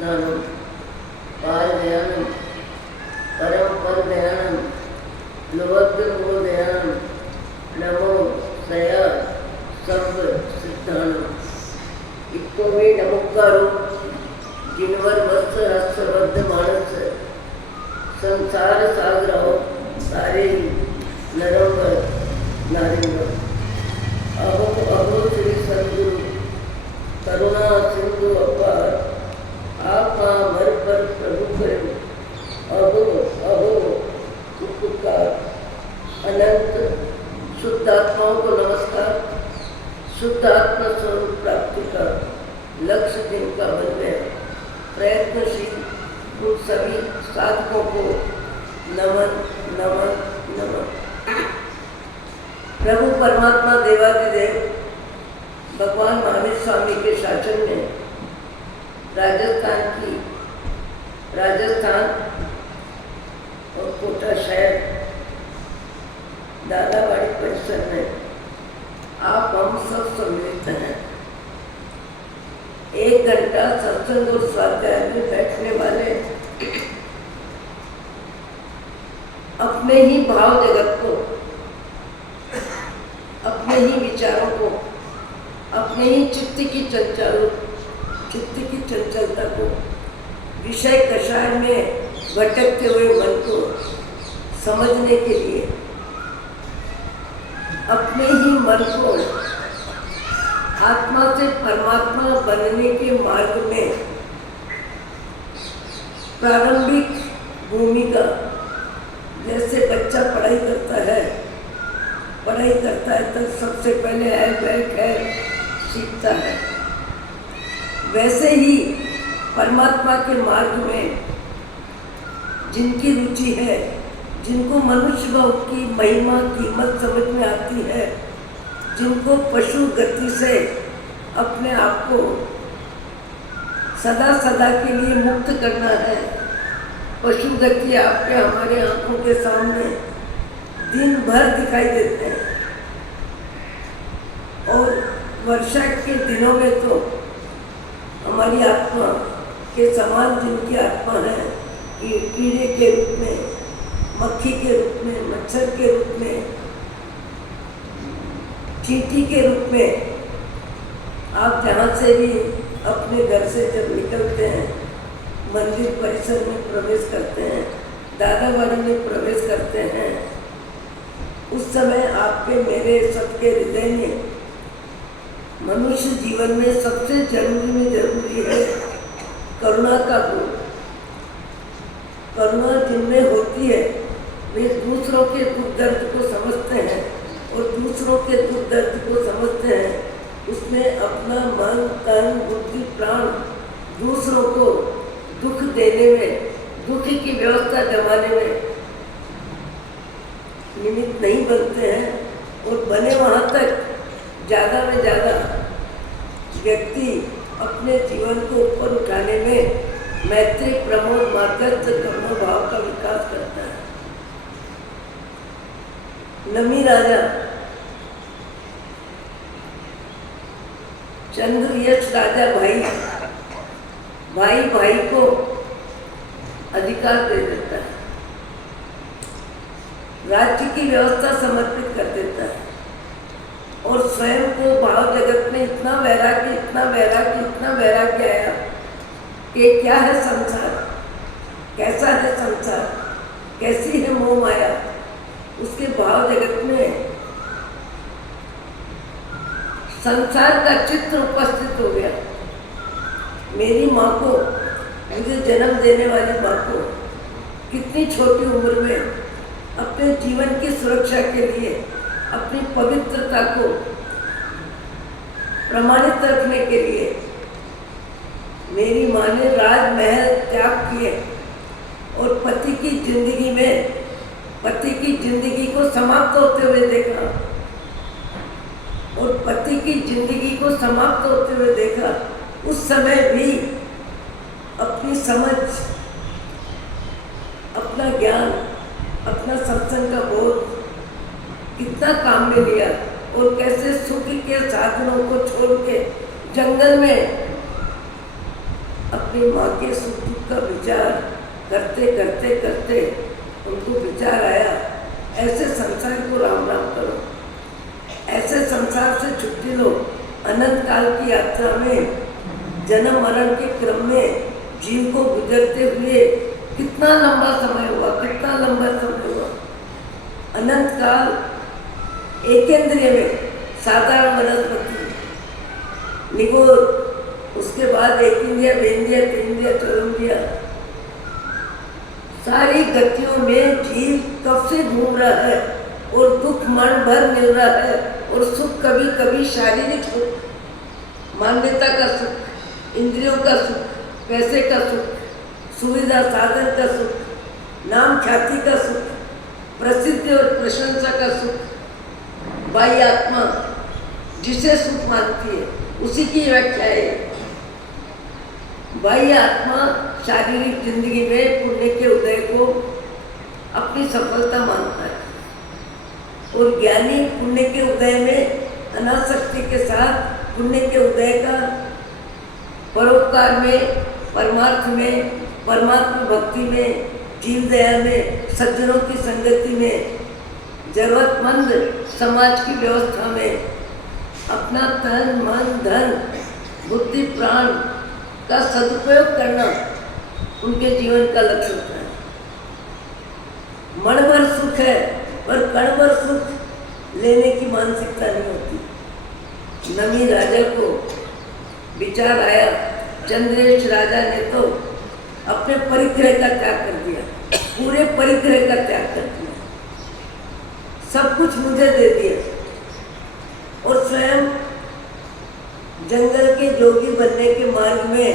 स्थानम पारदयानम परम परदयानम लोवद्रमोदयानम नमो सया सर्व सिद्धानम। इको भी नमस्कारो जिनवर वस्त हस्तबद्ध मानस संसार सागर सारे नरंबर नारिंगर। अहो अहो श्री सदगुरु करुणा सिंधु अपार आप मर पर प्रभु करो अहो अहो उपकार। अनंत शुद्ध आत्माओं को नमस्कार। शुद्ध आत्मा स्वरूप प्राप्ति का लक्ष्य जिनका बन गया प्रयत्नशील उन सभी साधकों को नमन नमन नमन। प्रभु परमात्मा देवादिदेव भगवान महावीर स्वामी के शासन में राजस्थान और कोटा शहर दादावाड़ी परिसर में आप हम सब सम्मिलित हैं। 1 घंटा सत्संग और स्वाध्याय में बैठने वाले अपने ही भाव जगत को, अपने ही विचारों को, अपने ही चित्त की चंचलता को, विषय कषाय में भटकते हुए मन को समझने के लिए, अपने ही मन को आत्मा से परमात्मा बनने के मार्ग में प्रारंभिक भूमिका, जैसे बच्चा पढ़ाई करता है तो सबसे पहले है सीखता है, वैसे ही परमात्मा के मार्ग में जिनकी रुचि है, जिनको मनुष्य भाव की महिमा कीमत समझ में आती है, जिनको पशु गति से अपने आप को सदा सदा के लिए मुक्त करना है। पशु गति आपके हमारे आंखों के सामने दिन भर दिखाई देते हैं और वर्षा के दिनों में तो हमारी आत्मा के समान जिनकी आत्मा है, कीड़े के रूप में, मक्खी के रूप में, मच्छर के रूप में, चींटी के रूप में, आप जहाँ से भी अपने घर से जब निकलते हैं, मंदिर परिसर में प्रवेश करते हैं, दादावाड़ी में प्रवेश करते हैं, उस समय आपके मेरे सबके हृदय में मनुष्य जीवन में सबसे जरूरी है करुणा का गुण। करुणा जिनमें होती है वे दूसरों के दुख दर्द को समझते हैं और दूसरों के दुख दर्द को समझते हैं, उसमें अपना मन तन बुद्धि प्राण दूसरों को दुख देने में, दुख की व्यवस्था जमाने में निमित्त नहीं बनते हैं और बने वहाँ तक ज़्यादा में ज़्यादा व्यक्ति अपने जीवन को ऊपर उठाने में मैत्री प्रमोद मार्गस्थ करुणा भाव का विकास करता है। नमी राजा चंद्र यश राजा भाई को अधिकार दे देता है, राज्य की व्यवस्था समर्पित कर देता है और स्वयं को भाव जगत में इतना वैराग्य आया कि क्या है संसार, कैसा है संसार, कैसी है मोह माया। उसके भाव जगत में संसार का चित्र उपस्थित हो गया। मेरी माँ को, मुझे जन्म देने वाली माँ को कितनी छोटी उम्र में अपने जीवन की सुरक्षा के लिए, अपनी पवित्रता को प्रमाणित रखने के लिए मेरी माँ ने राजमहल त्याग किए और पति की जिंदगी को समाप्त होते हुए देखा और पति की जिंदगी को समाप्त होते हुए देखा। उस समय भी अपनी समझ, अपना ज्ञान, अपना सत्संग का बोध कितना काम में लिया और कैसे सुख के साधनों को छोड़ के जंगल में अपनी माँ के सुख दुख का विचार करते करते करते उनको विचार आया, ऐसे संसार को राम राम करो, ऐसे संसार से छुट्टी लो। अनंत काल की यात्रा में जन्म मरण के क्रम में जीव को गुजरते हुए कितना लंबा समय हुआ, कितना लंबा समय हुआ। अनंत काल एकेंद्रिय में साधारण वनस्पति, निगोर, उसके बाद एक इंद्रिय, बेंद्रिय, तीन्द्रिय, चरंद्रिय, सारी गतियों में जीव कब से घूम रहा है और दुख मन भर मिल रहा है और सुख कभी कभी शारीरिक सुख, मान्यता का सुख, इंद्रियों का सुख, पैसे का सुख, सुविधा साधन का सुख, नाम ख्याति का सुख, प्रसिद्धि और प्रशंसा का सुख, बाह्य आत्मा जिसे सुख मानती है उसी की व्याख्या है। बाह्य आत्मा शारीरिक जिंदगी में पुण्य के उदय को अपनी सफलता मानता है और ज्ञानी पुण्य के उदय में अनासक्ति के साथ पुण्य के उदय का परोपकार में, परमार्थ में, परमात्मा भक्ति में, जीव दया में, सज्जनों की संगति में, जरूरतमंद समाज की व्यवस्था में अपना तन मन धन बुद्धि प्राण का सदुपयोग करना उनके जीवन का लक्ष्य होता है। मन भर सुख है पर कण भर सुख लेने की मानसिकता नहीं होती। नमी राजा को विचार आया, चंद्रेश राजा ने तो अपने परिग्रह का त्याग कर दिया, पूरे परिग्रह का त्याग कर दिया, सब कुछ मुझे दे दिया और स्वयं जंगल के जोगी बनने के मार्ग में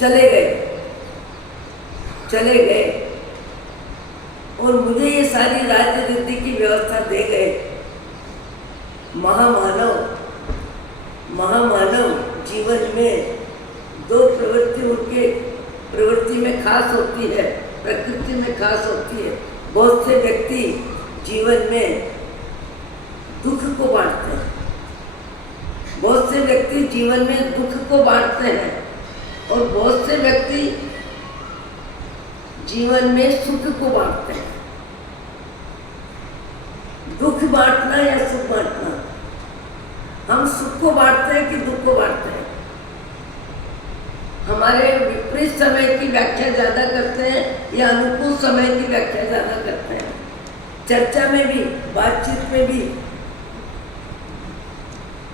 चले गए और मुझे ये सारी राज्य रिद्धि की व्यवस्था दे गए। महामानव जीवन में दो प्रवृत्ति उनके प्रवृत्ति में खास होती है, प्रकृति में खास होती है। बहुत से व्यक्ति जीवन में दुख को बांटते हैं, बहुत से व्यक्ति जीवन में दुख को बांटते हैं और बहुत से व्यक्ति जीवन में सुख को बांटते हैं। दुख बांटना या सुख बांटना, हम सुख को बांटते हैं कि दुख को बांटते हैं? हमारे विपरीत समय की व्याख्या ज़्यादा करते हैं या अनुकूल समय की व्याख्या ज़्यादा करते हैं? चर्चा में भी, बातचीत में भी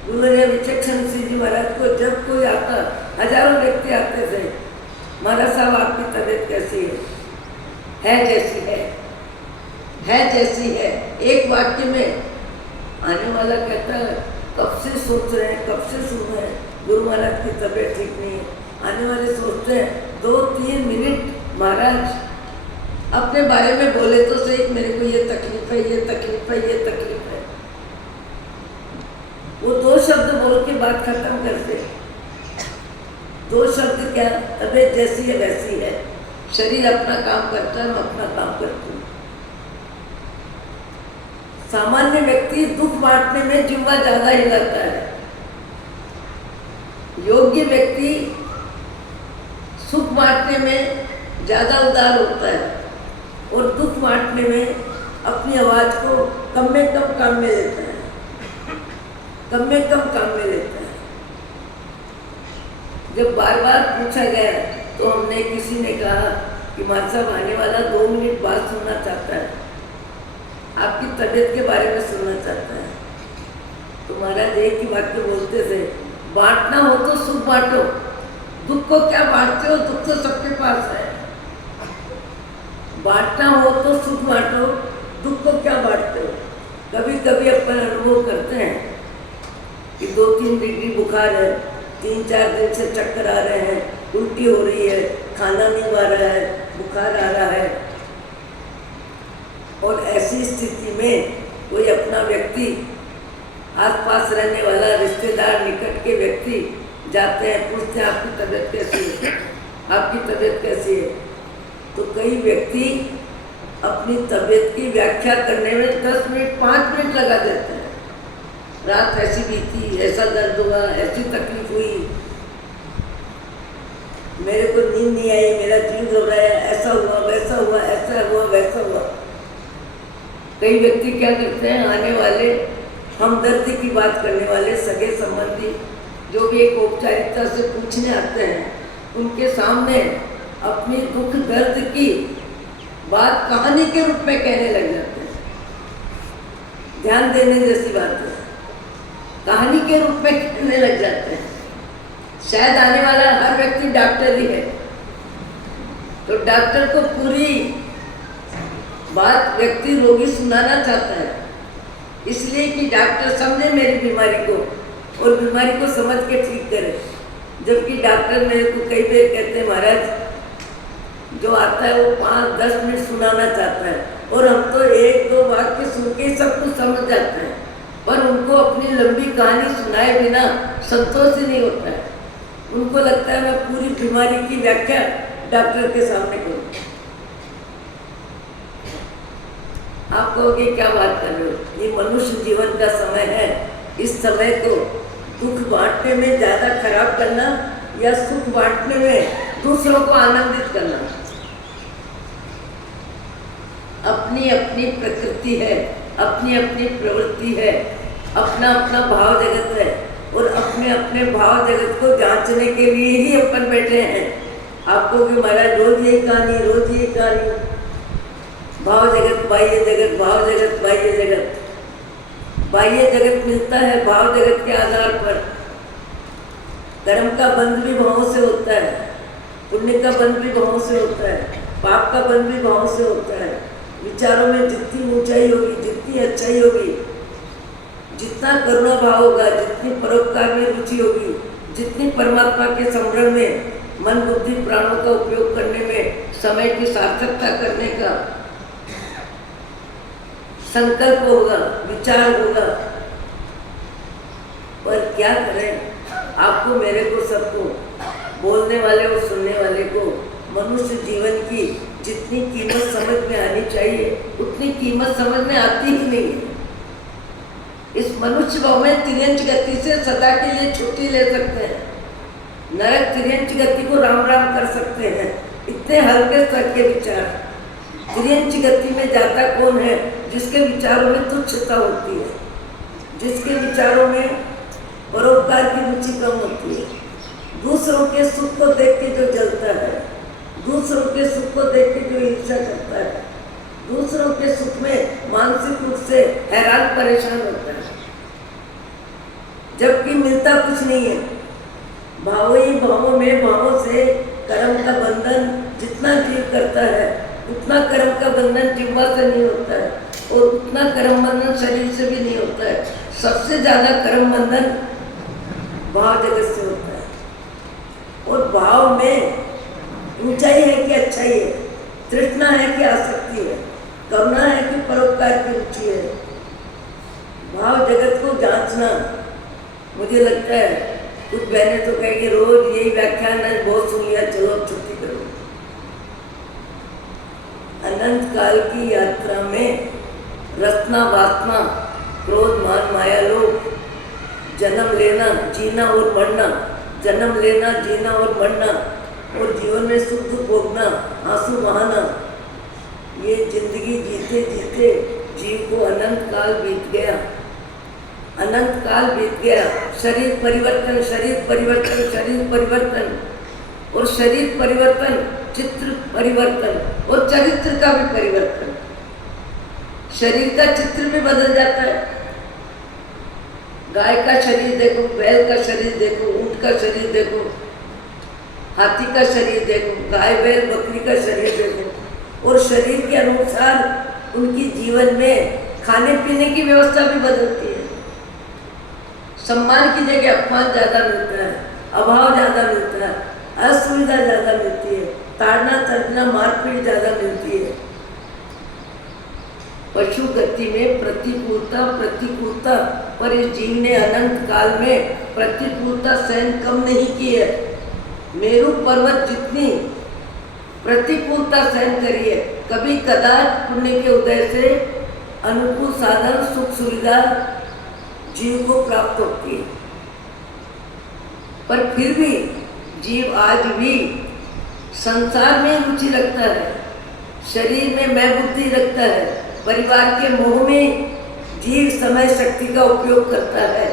गुरुवर्य विचक्षण सिंह जी महाराज को जब कोई आता, हजारों व्यक्ति आते थे, महाराज साहब आपकी तबीयत कैसी है जैसी है जैसी है। एक वाक्य में आने वाला कहता है कब से सोच रहे हैं, कब से सुन रहे हैं गुरु महाराज की तबीयत ठीक नहीं है। आने वाले सोचते हैं 2-3 मिनट महाराज अपने बारे में बोले तो सही, मेरे को ये तकलीफ है, ये तकलीफ है, ये तकलीफ है। वो 2 शब्द बोल के बात खत्म करते। 2 शब्द क्या, तबीयत जैसी है वैसी है, शरीर अपना काम करता है, मैं अपना काम करती हूँ। सामान्य व्यक्ति दुख बांटने में जिम्मा ज्यादा हिलाता है, योग्य व्यक्ति सुख बांटने में ज्यादा उदार होता है और दुख बांटने में अपनी आवाज को कम में कम काम में लेता है, कम में कम काम में लेता है। जब बार बार पूछा गया तो हमने किसी ने कहा कि महाराज साहब आने वाला 2 मिनट बाद सुनना चाहता है, आपकी तबीयत के बारे में सुनना चाहता है। तो महाराज एक ही बात को बोलते थे, बांटना हो तो सुख बांटो, दुख को क्या बांटते हो, दुख तो सबके पास है। बांटना हो तो सुख बांटो, दुख को क्या बांटते हो। कभी कभी अपन अनुभव करते हैं कि 2-3 डिग्री बुखार है, 3-4 दिन से चक्कर आ रहे हैं, उल्टी हो रही है, खाना नहीं पा रहा है, बुखार आ रहा है। और ऐसी स्थिति में कोई अपना व्यक्ति, आसपास रहने वाला रिश्तेदार, निकट के व्यक्ति जाते हैं, पूछते हैं आपकी तबीयत कैसी है, आपकी तबीयत कैसी है। तो कई व्यक्ति अपनी तबीयत की व्याख्या करने में 10 मिनट 5 मिनट लगा देते हैं। रात ऐसी बीती, ऐसा दर्द हुआ, ऐसी तकलीफ हुई। मेरे को नींद नहीं आई, मेरा दिल घबराया, ऐसा हुआ वैसा हुआ, ऐसा हुआ वैसा हुआ। कई व्यक्ति क्या करते हैं, आने वाले हमदर्द की बात करने वाले सगे संबंधी जो भी एक औपचारिकता से पूछने आते हैं, उनके सामने अपनी दुख दर्द की बात कहानी के रूप में कहने लग जाते हैं। ध्यान देने जैसी बात है, कहानी के रूप में कहने लग जाते हैं। शायद आने वाला हर व्यक्ति डॉक्टर ही है, तो डॉक्टर को पूरी बात व्यक्ति रोगी सुनाना चाहता है, इसलिए कि डॉक्टर समझे मेरी बीमारी को और बीमारी को समझ के ठीक करे। जबकि डॉक्टर मेरे को कई बार कहते हैं, महाराज जो आता है वो 5-10 मिनट सुनाना चाहता है, और हम तो 1-2 वाक्य सुन के ही सब कुछ समझ जाते हैं, पर उनको अपनी लंबी कहानी सुनाए बिना संतोष ही नहीं होता है। उनको लगता है मैं पूरी बीमारी की व्याख्या डॉक्टर के सामने करूँ। आप कहोगे क्या बात कर रहे हो, ये मनुष्य जीवन का समय है, इस समय को दुख बांटने में ज़्यादा खराब करना या सुख बांटने में दूसरों को आनंदित करना। अपनी अपनी प्रकृति है, अपनी अपनी प्रवृत्ति है, अपना अपना भाव जगत है, और अपने अपने भाव जगत को जांचने के लिए ही अपन बैठे हैं। आपको कि महाराज रोज यही कहानी, रोज यही कहानी, भाव जगत बाह्य जगत, भाव जगत बाह्य जगत। बाह्य जगत मिलता है भाव जगत के आधार पर। कर्म का बंध भी भावों से होता है, पुण्य का बंध भी भावों से होता है, पाप का बंध भी भावों से होता है। विचारों में जितनी ऊंचाई होगी, जितनी अच्छाई होगी, जितना करुणा भाव होगा, जितनी परोपकार में रुचि होगी, जितनी परमात्मा के संवरण में मन बुद्धि प्राणों का उपयोग करने में समय की सार्थकता करने का संकल्प होगा, विचार होगा। पर क्या करें, आपको मेरे को सबको, बोलने वाले और सुनने वाले को मनुष्य जीवन की जितनी कीमत समझ में आनी चाहिए उतनी कीमत समझ में आती ही नहीं है। इस मनुष्य भाव में तिर्यंच गति से सदा के लिए छुट्टी ले सकते हैं, नरक तिर्यंच गति को राम राम कर सकते हैं। इतने हल्के स्तर के विचार। तिर्यंच गति में जाता कौन है? जिसके विचारों में तुच्छता होती है, जिसके विचारों में परोपकार की रुचि कम होती है, दूसरों के सुख को देख के जो जलता है, दूसरों के सुख को देख के जो ईर्ष्या करता है, दूसरों के सुख में मानसिक रूप से हैरान परेशान होता है, जबकि मिलता कुछ नहीं है। भावों ही भावों में, भावों से कर्म का बंधन जितना जीव करता है उतना कर्म का बंधन जिह्वा से नहीं होता है, और उतना कर्म बंधन शरीर से भी नहीं होता है। सबसे ज्यादा कर्म बंधन भाव जगत से होता है। और भाव में ऊंचाई है कि अच्छाई है, तृष्णा है कि आसक्ति है, करुणा है कि परोपकार की रुचि है। भाव जगत को जांचना, मुझे लगता है कुछ बहनें तो कहेंगे रोज यही व्याख्यान है, बहुत सुन लिया, चलो अब छुट्टी करो। अनंत काल की यात्रा में रचना वासना, क्रोध मान माया लोभ, जन्म लेना जीना और मरना, जन्म लेना जीना और मरना, और जीवन में सुख दुख भोगना, आंसू बहाना, ये जिंदगी जीते जीते जीव को अनंत काल बीत गया। अनंत काल बीत गया। शरीर परिवर्तन, शरीर परिवर्तन, शरीर परिवर्तन, और शरीर परिवर्तन, चित्र परिवर्तन, और चरित्र का भी परिवर्तन। शरीर का चित्र भी बदल जाता है। गाय का शरीर देखो, बैल का शरीर देखो, ऊंट का शरीर देखो, हाथी का शरीर देखो, गाय बैल बकरी का शरीर देखो, और शरीर के अनुसार उनकी जीवन में खाने पीने की व्यवस्था भी बदलती है। सम्मान की जगह अपमान ज़्यादा मिलता है, अभाव ज़्यादा मिलता है, असुविधा ज़्यादा मिलती है, ताड़ना तड़ना मारपीट ज़्यादा मिलती है। पशु गति में प्रतिकूलता प्रतिकूलता, पर इस जीव ने अनंत काल में प्रतिकूलता सहन कम नहीं की है। मेरू पर्वत जितनी प्रतिकूलता सहन करी है, कभी कदाच पुण्य के उदय से अनुकूल साधन सुख सुविधा जीव को प्राप्त होती है, पर फिर भी जीव आज भी संसार में रुचि रखता है, शरीर में मैं बुद्धि रखता है, परिवार के मोह में जीव समय शक्ति का उपयोग करता है।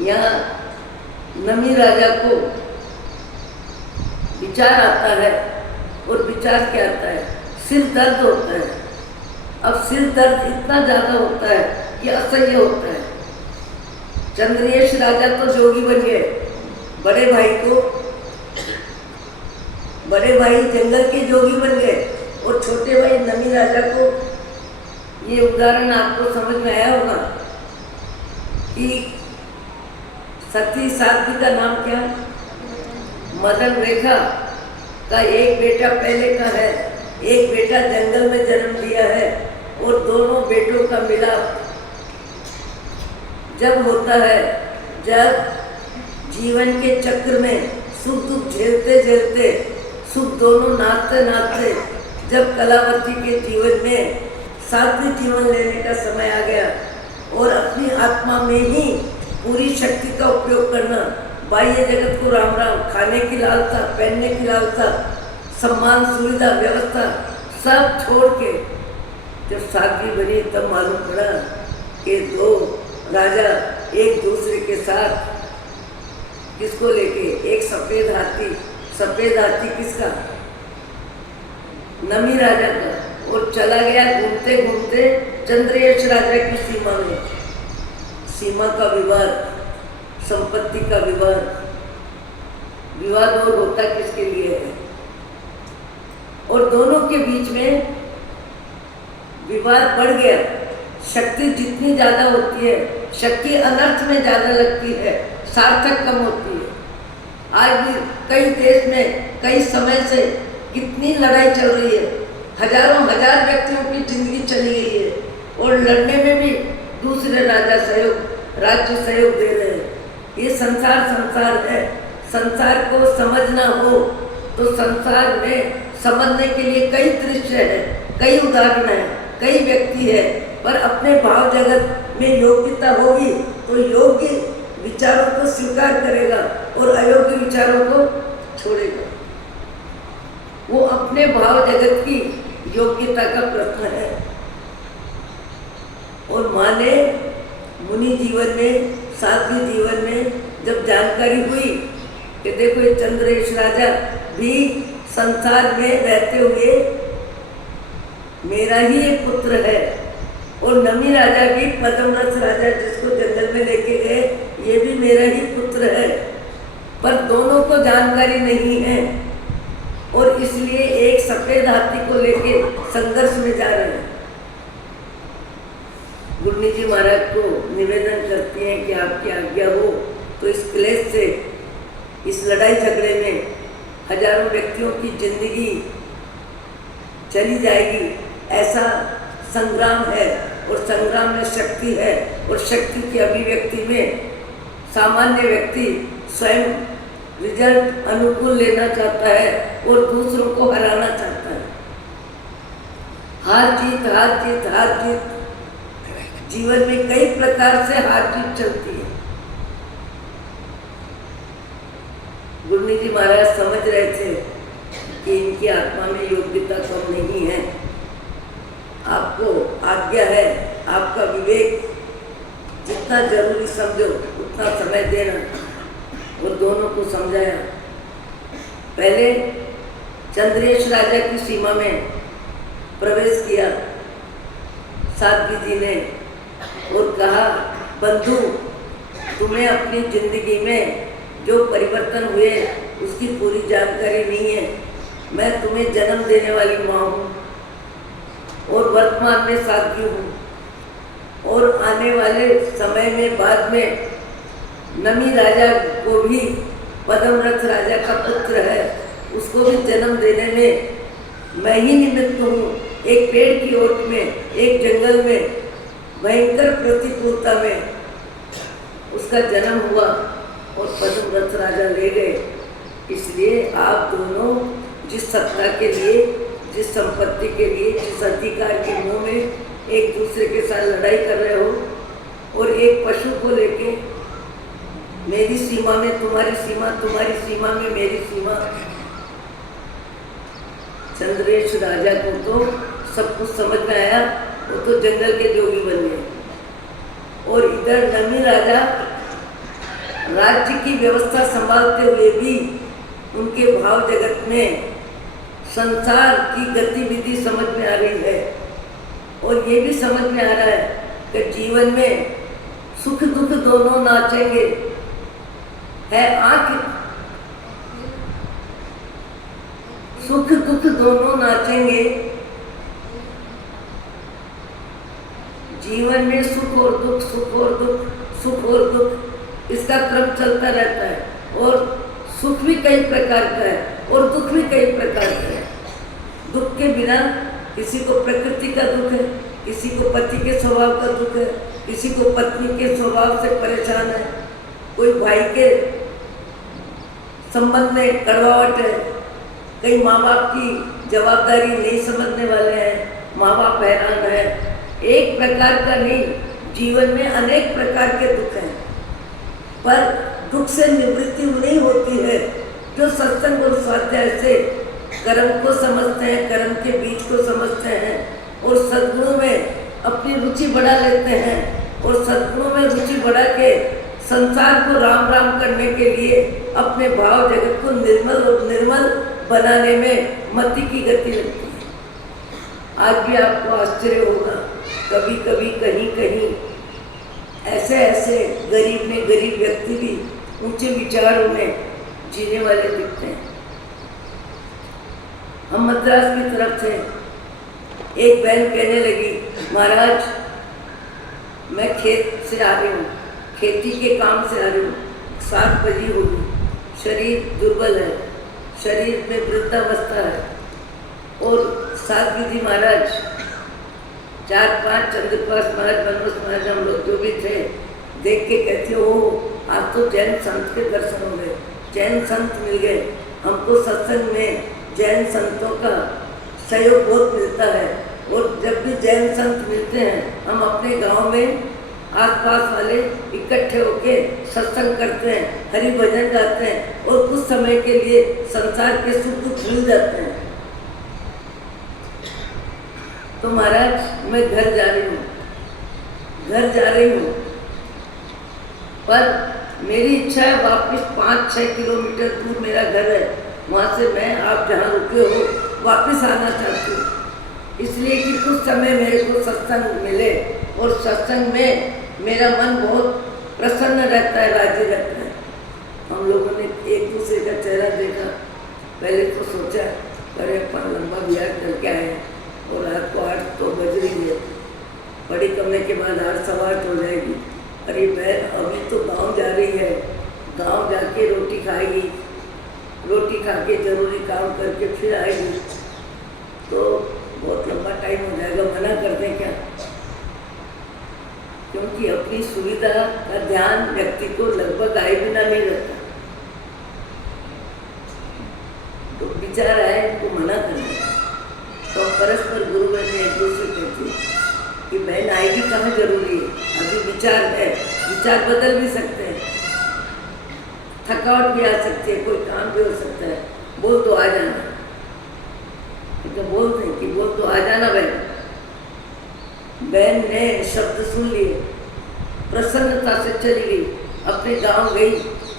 यहाँ नमी राजा को विचार आता है, और विचार क्या आता है? सिर दर्द होता है। अब सिर दर्द इतना ज़्यादा होता है कि असह्य होता है। चंद्रयश राजा तो जोगी बन गए, बड़े भाई जंगल के जोगी बन गए, और छोटे भाई नमी राजा को, ये उदाहरण आपको समझ में आया होगा कि सती साध्वी का नाम क्या? मदन रेखा का एक बेटा पहले का है, एक बेटा जंगल में जन्म लिया है, और दोनों बेटों का मिलाप जब होता है, जब जीवन के चक्र में सुख दुख झेलते झेलते, सुख दोनों नाचते नाचते, जब कलावती के जीवन में सात्विक जीवन लेने का समय आ गया, और अपनी आत्मा में ही पूरी शक्ति का उपयोग करना, बाह्य जगत को राम राम, खाने की लालसा, पहनने की लालसा, सम्मान सुविधा व्यवस्था सब छोड़ के जब साध्वी बनी, तब मालूम पड़ा कि दो राजा एक दूसरे के साथ, किसको लेके? एक सफेद हाथी किसका? नमी राजा का, और चला गया घूमते घूमते चंद्रयश राजा की सीमा में। सीमा का विवाद, संपत्ति का विवाद और होता किसके लिए है? और दोनों के बीच में विवाद बढ़ गया। शक्ति जितनी ज़्यादा होती है, शक्ति अनर्थ में ज़्यादा लगती है, सार्थक कम होती है। आज भी कई देश में कई समय से कितनी लड़ाई चल रही है, हजारों हजार व्यक्तियों की जिंदगी चली गई है, और लड़ने में भी दूसरे राज्य सहयोग दे रहे हैं। ये संसार है। संसार को समझना हो तो संसार में समझने के लिए कई दृश्य है, कई उदाहरण है, कई व्यक्ति है, पर अपने भाव जगत में योग्यता होगी तो योग्य विचारों को स्वीकार करेगा और अयोग्य विचारों को छोड़ेगा। वो अपने भाव जगत की योग्यता का प्रश्न है। और माने मुनि जीवन में, साध्वी जीवन में जब जानकारी हुई कि देखो ये चंद्रयश राजा भी संसार में रहते हुए मेरा ही एक पुत्र है, और नमी राजा भी पद्मनाथ राजा जिसको जंगल में लेके गए, ये भी मेरा ही पुत्र है, पर दोनों को जानकारी नहीं है, और इसलिए एक सफेद हाथी को लेके संघर्ष में जा रहे हैं। गुरनी जी महाराज को निवेदन करती हैं कि आपकी आज्ञा हो तो इस क्लेश से, इस लड़ाई झगड़े में हजारों व्यक्तियों की जिंदगी चली जाएगी, ऐसा संग्राम है, और संग्राम में शक्ति है, और शक्ति की अभिव्यक्ति में सामान्य व्यक्ति स्वयं रिजल्ट अनुकूल लेना चाहता है और दूसरों को हराना चाहता है। हार जीत जीवन में कई प्रकार से हार जीत चलती है। गुरनी जी महाराज समझ रहे थे कि इनकी आत्मा में योग्यता कम नहीं है। आपको आज्ञा है, आपका विवेक जितना जरूरी समझो उतना समय देना। वो दोनों को समझाया। पहले चंद्रयश राजा की सीमा में प्रवेश किया साध्वी जी ने, और कहा, बंधु, तुम्हें अपनी जिंदगी में जो परिवर्तन हुए उसकी पूरी जानकारी नहीं है। मैं तुम्हें जन्म देने वाली माँ हूँ, और वर्तमान में साध्वी हूँ, और आने वाले समय में बाद में नमी राजा को भी, पद्मनाथ राजा का पुत्र है, उसको भी जन्म देने में मैं ही निमित्त हूँ। एक पेड़ की ओट में, एक जंगल में, भयंकर प्रतिकूलता में उसका जन्म हुआ और पद्मनाथ राजा ले गए। इसलिए आप दोनों जिस सत्ता के लिए, जिस संपत्ति के लिए, जिस अधिकार के मुँह में एक दूसरे के साथ लड़ाई कर रहे हो, और एक पशु को लेके मेरी सीमा में तुम्हारी सीमा, तुम्हारी सीमा में मेरी सीमा, चंद्रेश राजा को तो सब कुछ समझ में आया, वो तो जंगल के जोगी बन गए। और इधर नमी राजा राज्य की व्यवस्था संभालते हुए भी उनके भाव जगत में संसार की गतिविधि समझ में आ रही है। और ये भी समझ में आ रहा है कि जीवन में सुख दुख दोनों नाचेंगे। है आंख, सुख दुख दोनों नाचेंगे। जीवन में सुख और दुख, सुख और दुख, सुख और दुख, इसका क्रम चलता रहता है। और सुख भी कई प्रकार का है और दुख भी कई प्रकार का है। दुख के बिना किसी को प्रकृति का दुख है, किसी को पति के स्वभाव का दुख है, किसी को पत्नी के स्वभाव से परेशान है, कोई भाई के संबंध में कड़वाहट है, कई माँ बाप की जवाबदारी नहीं समझने वाले हैं, माँ बाप हैरान है। एक प्रकार का नहीं, जीवन में अनेक प्रकार के दुख हैं। पर दुख से निवृत्ति नहीं होती है जो सत्संग और स्वाध्याय से कर्म को समझते हैं, कर्म के बीज को समझते हैं और सद्गुणों में अपनी रुचि बढ़ा लेते हैं। और सद्गुणों में रुचि बढ़ा के संसार को राम राम करने के लिए अपने भाव जगत को निर्मल और निर्मल बनाने में मति की गति लगती है। आज भी आपको आश्चर्य होगा, कभी कभी कहीं कहीं ऐसे ऐसे गरीब में गरीब व्यक्ति भी ऊंचे विचारों में जीने वाले दिखते हैं। हम मद्रास की तरफ से एक बहन कहने लगी, महाराज मैं खेत से आ रही हूँ, खेती के काम से आ रही हूँ, 7 बजे होगी, शरीर दुर्बल है, शरीर में वृद्धावस्था है। और साथ विधि महाराज 4-5 चंद्रप्रकाश महाराज, मनोज महाराज, हम लोग जो भी थे, देख के कहते हो आज तो जैन संत के दर्शन हो गए, जैन संत मिल गए। हमको सत्संग में जैन संतों का सहयोग बहुत मिलता है। और जब भी जैन संत मिलते हैं, हम अपने गांव में आसपास वाले इकट्ठे होके सत्संग करते हैं, हरि भजन गाते हैं और कुछ समय के लिए संसार के सुख दुख भूल जाते हैं। तो महाराज मैं घर जा रही हूँ, घर जा रही हूँ, पर मेरी इच्छा है वापस 5-6 किलोमीटर दूर मेरा घर है, वहाँ से मैं आप जहाँ रुके हो वापस आना चाहती हूँ। इसलिए कि कुछ समय मेरे को सत्संग मिले और सत्संग में मेरा मन बहुत प्रसन्न रहता है, राजी रहता है। हम लोगों ने एक दूसरे का चेहरा देखा, पहले तो सोचा अरे अपन लंबा बिहार करके आए हैं और रात को 8 तो बज रही है, बड़ी करने के बाद 8-8:15 हो जाएगी। अरे बहन अभी तो गांव जा रही है, गांव जाके रोटी खाएगी, रोटी खा के जरूरी काम करके फिर आएगी, तो बहुत लंबा टाइम हो जाएगा, मना कर दें क्या? क्योंकि अपनी सुविधा का ध्यान व्यक्ति को लगभग आए बिना नहीं रहता। तो विचार आए इनको मना करना, तो परस्पर गुरु बहन एक दूसरे कहती है कि बहन आएगी कहाँ जरूरी है, अभी विचार है, विचार बदल भी सकते हैं, थकावट भी आ सकती है, कोई काम भी हो सकता है, बोल तो आ जाना। तो बोलते हैं कि बोल तो आ जाना बहन। बहन ने शब्द सुन लिए, प्रसन्नता से चली गई, अपने गांव गई,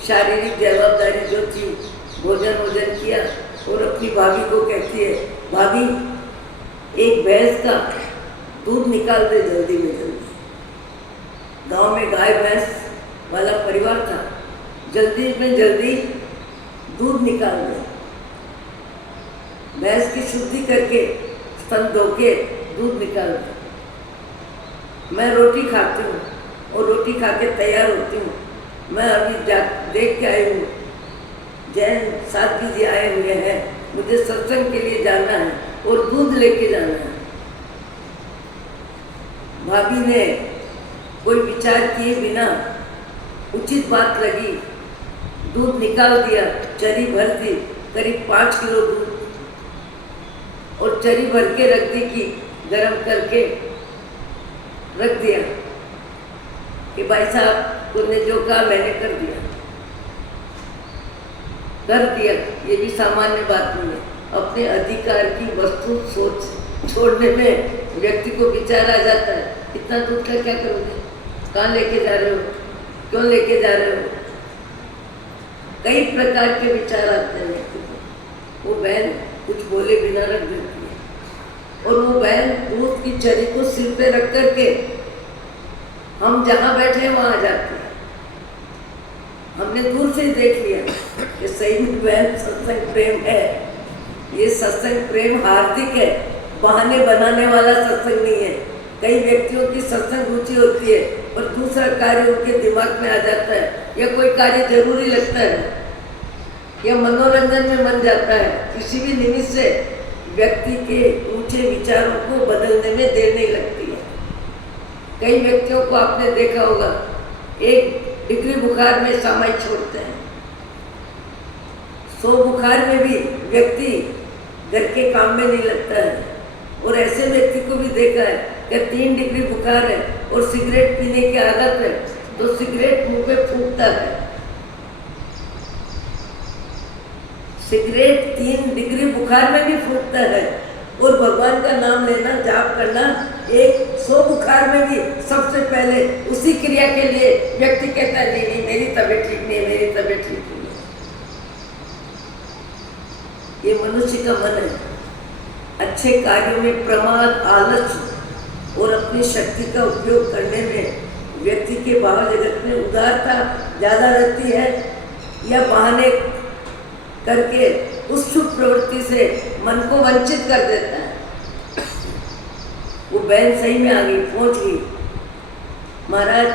शारीरिक जवाबदारी जो थी भोजन वोजन किया और अपनी भाभी को कहती है, भाभी एक भैंस का दूध निकाल दे जल्दी में जल्दी। गांव में गाय भैंस वाला परिवार था, जल्दी में जल्दी दूध निकाल दे। भैंस की शुद्धि करके स्तन धो के दूध निकाल दे। मैं रोटी खाती हूँ और रोटी खा के तैयार होती हूँ। मैं अभी देख के आई हूँ जैन साथी जी आए हुए हैं, मुझे सत्संग के लिए जाना है और दूध लेके जाना है। भाभी ने कोई विचार किए बिना उचित बात लगी, दूध निकाल दिया, चरी भर दी, करीब 5 किलो दूध, और चरी भर के रख दी कि गरम करके रख दिया कि भाई साहब को ने जो कहा मैंने कर दिया। ये भी सामान्य बात नहीं है। अपने अधिकार की वस्तु सोच छोड़ने में व्यक्ति को विचार आ जाता है, इतना दूध का क्या करोगे, कहाँ लेके जा रहे हो, क्यों लेके जा रहे हो। कई प्रकार के विचार आते हैं व्यक्ति को। वो बहन कुछ बोले बिना रख देती है, और वो बहन दूध की चरी को सिर पे रख करके हम जहाँ बैठे हैं वहाँ आ जाते हैं। हमने दूर से देख लिया कि सही में बहन सत्संग प्रेम है। ये सत्संग प्रेम हार्दिक है, बहाने बनाने वाला सत्संग नहीं है। कई व्यक्तियों की सत्संग रुचि होती है और दूसरा कार्य उनके दिमाग में आ जाता है, या कोई कार्य जरूरी लगता है, या मनोरंजन में मन जाता है। किसी भी निमित्त से व्यक्ति के ऊंचे विचारों को बदलने में देर नहीं लगती है। कई व्यक्तियों को आपने देखा होगा, 1 डिग्री बुखार में सामाई छोड़ते हैं, 100 बुखार में भी व्यक्ति घर के काम में नहीं लगता है। और ऐसे व्यक्ति को भी देखा है कि 3 डिग्री बुखार है और सिगरेट पीने की आदत है, तो सिगरेट मुंह पे फूंकता है। सिगरेट 3 डिग्री बुखार में भी फूंकता है, और भगवान का नाम लेना, जाप करना 100 बुखार में भी सबसे पहले उसी क्रिया के लिए व्यक्ति कहता है नहीं मेरी तबीयत ठीक नहीं है, मेरी तबीयत ठीक नहीं है। ये मनुष्य का मन है। अच्छे कार्यों में प्रमाद, आलस और अपनी शक्ति का उपयोग करने में व्यक्ति के भाव जगत में उदारता ज़्यादा रहती है, या बहाने करके उस शुभ प्रवृत्ति से मन को वंचित कर देता है। वो बहन सही में आ गई, पहुंच गई। महाराज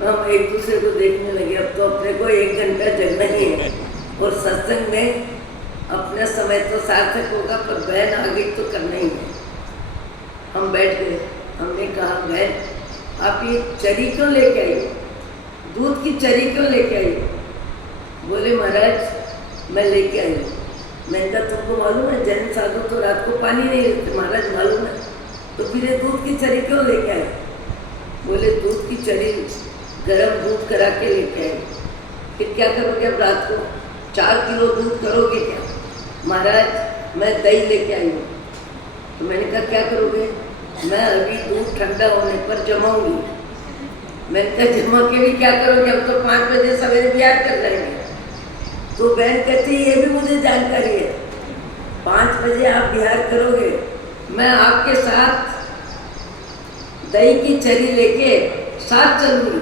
हम एक दूसरे को देखने लगे, अब तो अपने को 1 घंटा जगना ही है, और सत्संग में अपना समय तो सार्थक होगा, पर बहन आ गई तो करना ही है। हम बैठ गए, हमने कहा बहन आप ये चरी क्यों लेके आई, दूध की चरी क्यों लेके आई। बोले महाराज मैं लेके आई हूँ। मैंने कहा तुमको मालूम है जैन साधु तो रात को पानी नहीं लेते। महाराज मालूम है, तो फिर ये दूध की चरी क्यों लेके आए। बोले दूध की चरी गर्म दूध करा के लेके आए। फिर क्या करोगे अब रात को, 4 किलो दूध करोगे क्या। महाराज मैं दही लेके आई हूँ। तो मैंने कहा क्या करोगे। मैं अभी दूध ठंडा होने पर जमाऊंगी। मैंने कहा जमा के भी क्या करोगे, अब तो 5 बजे सवेरे बिहार कर जाएंगे। तो बहन कहती ये भी मुझे जानकारी है, 5 बजे आप बिहार करोगे, मैं आपके साथ दही की चरी लेके साथ चलूंगी।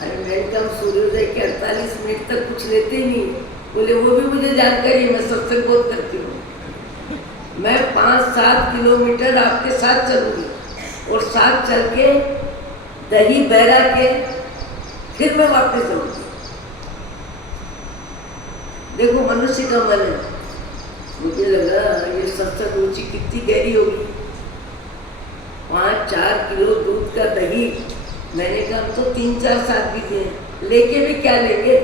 अरे मैंने कहा सूर्योदय के 48 मिनट तक कुछ लेते ही नहीं। बोले वो भी मुझे जानकारी है, मैं सत्संग बहुत करती हूँ। मैं 5-7 किलोमीटर आपके साथ चलूंगी, और साथ चल के दही बहरा के फिर मैं वापस जाऊंगी। देखो मनुष्य का मन है। मुझे लगा ये सत्संग रुचि कितनी गहरी होगी। 5-4 किलो दूध का दही, मैंने कहा हम तो 3-4 साथ भी थे, लेके भी क्या लेंगे,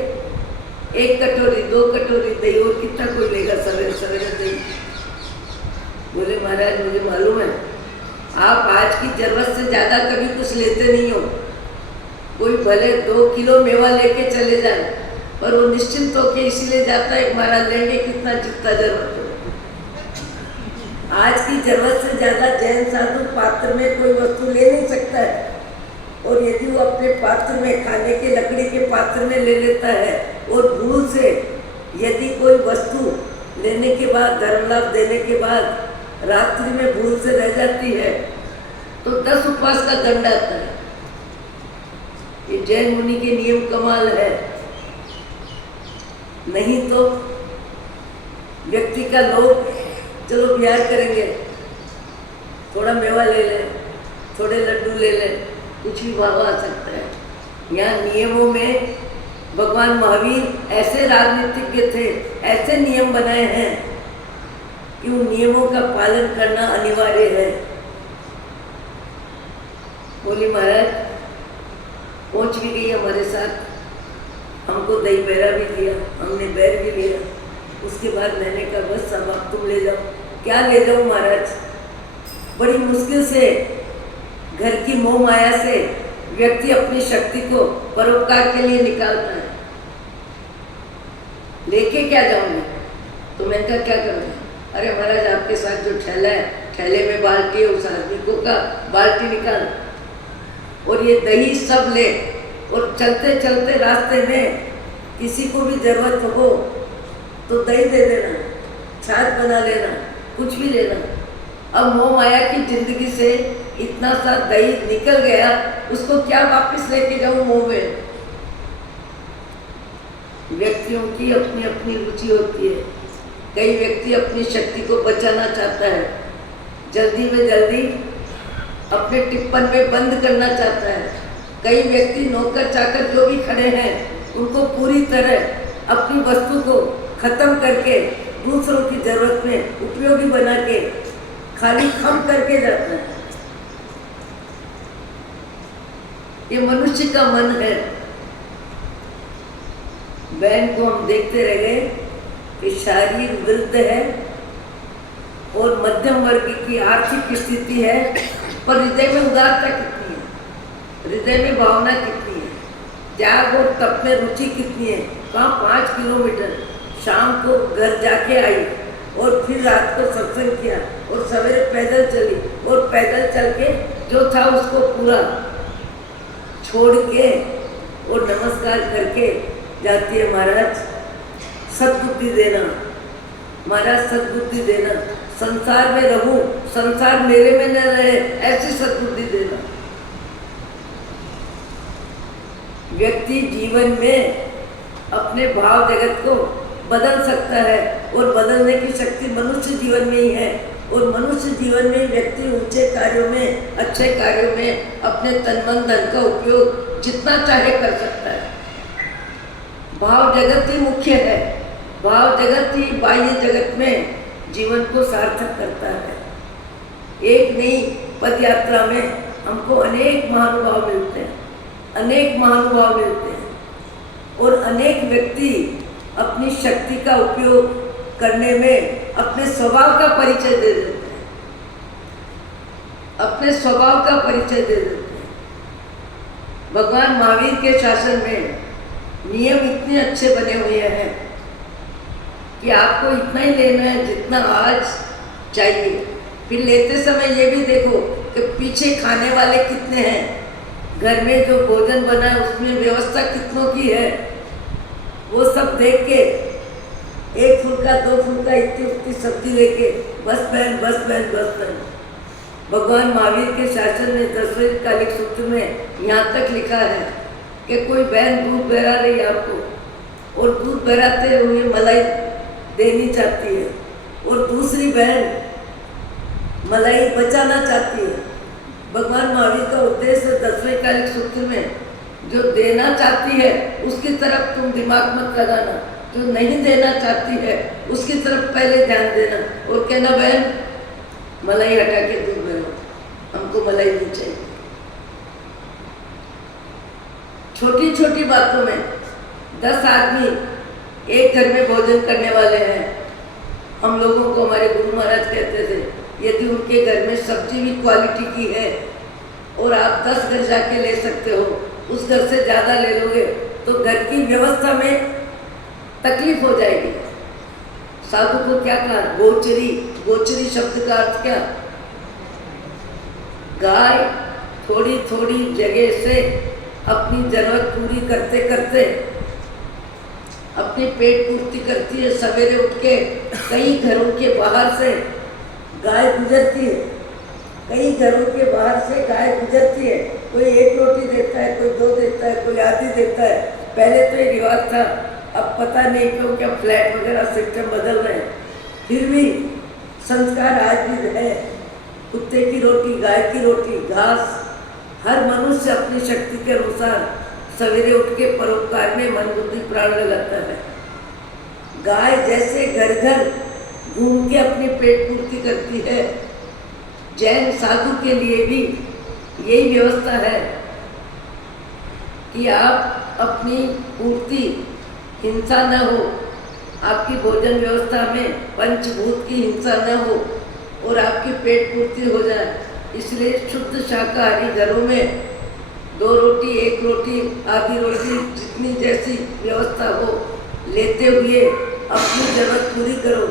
1 कटोरी 2 कटोरी दही, और कितना कोई लेगा सवेरे सवेरे दही। बोले महाराज मुझे मालूम है आप आज की जरूरत से ज़्यादा कभी कुछ लेते नहीं हो। कोई भले 2 किलो मेवा लेके चले जाए, पर वो निश्चिंत होके इसीलिए जाता है महाराज लेंगे कितना जितना जरूरत हो। आज की जरूरत से ज़्यादा जैन साधु पात्र में कोई वस्तु ले नहीं सकता है, और यदि वो अपने पात्र में, खाने के लकड़ी के पात्र में ले लेता है, और भूल से यदि कोई वस्तु लेने के बाद, धर्म लाभ देने के बाद रात्रि में भूल से रह जाती है, तो 10 उपवास का दंड आता है। ये जैन मुनि के नियम कमाल है। नहीं तो व्यक्ति का लोग चलो बिहार करेंगे, थोड़ा मेवा ले लें, थोड़े लड्डू ले लें, कुछ भी भाव आ सकता है। यहाँ नियमों में भगवान महावीर ऐसे राजनीतिज्ञ थे, ऐसे नियम बनाए हैं कि उन नियमों का पालन करना अनिवार्य है। बोली महाराज पहुंच भी गई हमारे साथ, हमको दही बहरा भी दिया, हमने बैर भी लिया। उसके बाद मैंने कहा बस अब आप तुम ले जाओ। क्या ले जाओ महाराज, बड़ी मुश्किल से घर की मोह माया से व्यक्ति अपनी शक्ति को परोपकार के लिए निकालता है। लेके क्या जाऊंगी, तो मैंने कहा क्या करूँ? अरे महाराज आपके साथ जो ठेला है, ठेले में बाल्टी है, उस आदमी को का बाल्टी निकाल और ये दही सब ले, और चलते चलते रास्ते में किसी को भी जरूरत हो तो दही दे देना, छाछ बना लेना, कुछ भी लेना। अब मोह माया की जिंदगी से इतना सा दही निकल गया, उसको क्या वापस लेके जाऊं मोह में? व्यक्तियों की अपनी अपनी रुचि होती है। कई व्यक्ति अपनी शक्ति को बचाना चाहता है, जल्दी में जल्दी अपने टिप्पण में बंद करना चाहता है। कई व्यक्ति नौकर चाकर जो भी खड़े हैं उनको पूरी तरह अपनी वस्तु को खत्म करके दूसरों की जरूरत में उपयोगी बना के खाली खम करके जाता है। ये मनुष्य का मन है। बहन को हम देखते रह गए कि शारीरिक वृद्ध है और मध्यम वर्ग की आर्थिक स्थिति है, पर हृदय में उदारता कितनी है, हृदय में भावना कितनी है, त्याग और तप में रुचि कितनी है। कहाँ 5 किलोमीटर शाम को घर जाके आई और फिर रात को सत्संग किया और सवेरे पैदल चली और पैदल चल के जो था उसको पूरा छोड़ के और नमस्कार करके जाती है। महाराज सद्बुद्धि देना, महाराज सद्बुद्धि देना, संसार में रहूं, संसार मेरे में न रहे, ऐसी सद्बुद्धि देना। व्यक्ति जीवन में अपने भाव जगत को बदल सकता है और बदलने की शक्ति मनुष्य जीवन में ही है। और मनुष्य जीवन में व्यक्ति ऊंचे कार्यों में, अच्छे कार्यों में अपने तन मन धन का उपयोग जितना चाहे कर सकता है। भाव जगत ही मुख्य है, भाव जगत ही बाह्य जगत में जीवन को सार्थक करता है। एक नई पद यात्रा में हमको अनेक महानुभाव मिलते हैं, अनेक महानुभाव मिलते हैं और अनेक व्यक्ति अपनी शक्ति का उपयोग करने में अपने स्वभाव का परिचय दे देते हैं, अपने स्वभाव का परिचय दे देते हैं। भगवान महावीर के शासन में नियम इतने अच्छे बने हुए हैं कि आपको इतना ही लेना है जितना आज चाहिए। फिर लेते समय ये भी देखो कि पीछे खाने वाले कितने हैं, घर में जो भोजन बना है उसमें व्यवस्था कितनों की है, वो सब देख के 1 फुल्का 2 फुल्का इतनी उतनी सब्जी लेके बस बहन बस बहन बस बहन। भगवान महावीर के शासन में 10वें कालिक सूत्र में यहाँ तक लिखा है कि कोई बहन दूध बहरा रही आपको और दूध बहराते हुए मलाई देनी चाहती है और दूसरी बहन मलाई बचाना चाहती है। भगवान महावीर का उद्देश्य 10वें कालिक सूत्र में जो देना चाहती है उसकी तरफ तुम दिमाग मत लगाना, जो नहीं देना चाहती है उसकी तरफ पहले ध्यान देना और कहना बहन मलाई हटा के दूध बहराओ, हमको मलाई नहीं चाहिए। छोटी छोटी बातों में 10 आदमी एक घर में भोजन करने वाले हैं। हम लोगों को हमारे गुरु महाराज कहते थे यदि उनके घर में सब्जी भी क्वालिटी की है और आप 10 घर जाके ले सकते हो, उस घर से ज़्यादा ले लोगे तो घर की व्यवस्था में तकलीफ हो जाएगी। साधु को क्या कहा? गोचरी। गोचरी शब्द का अर्थ क्या? गाय थोड़ी थोड़ी जगह से अपनी जरूरत पूरी करते करते अपनी पेट पूर्ति करती है। सवेरे उठ के कई घरों के बाहर से गाय गुजरती है, कई घरों के बाहर से गाय गुजरती है। कोई 1 रोटी देता है, कोई 2 देता है, कोई आधी देता है। पहले तो ये रिवाज था, अब पता नहीं क्यों क्या फ्लैट वगैरह सिस्टम बदल रहे हैं, फिर भी संस्कार आज भी है। कुत्ते की रोटी, गाय की रोटी, घास। हर मनुष्य अपनी शक्ति के अनुसार सवेरे उठ के परोपकार में मन बुद्धि प्राण लगाता है। गाय जैसे घर घर घूम के अपनी पेट पूर्ति करती है, जैन साधु के लिए भी यही व्यवस्था है कि आप अपनी पूर्ति हिंसा न हो, आपकी भोजन व्यवस्था में पंचभूत की हिंसा न हो और आपकी पेट पूर्ति हो जाए। इसलिए शुद्ध शाकाहारी घरों में 2 रोटी, 1 रोटी, आधी रोटी, जितनी जैसी व्यवस्था हो लेते हुए अपनी जरूरत पूरी करो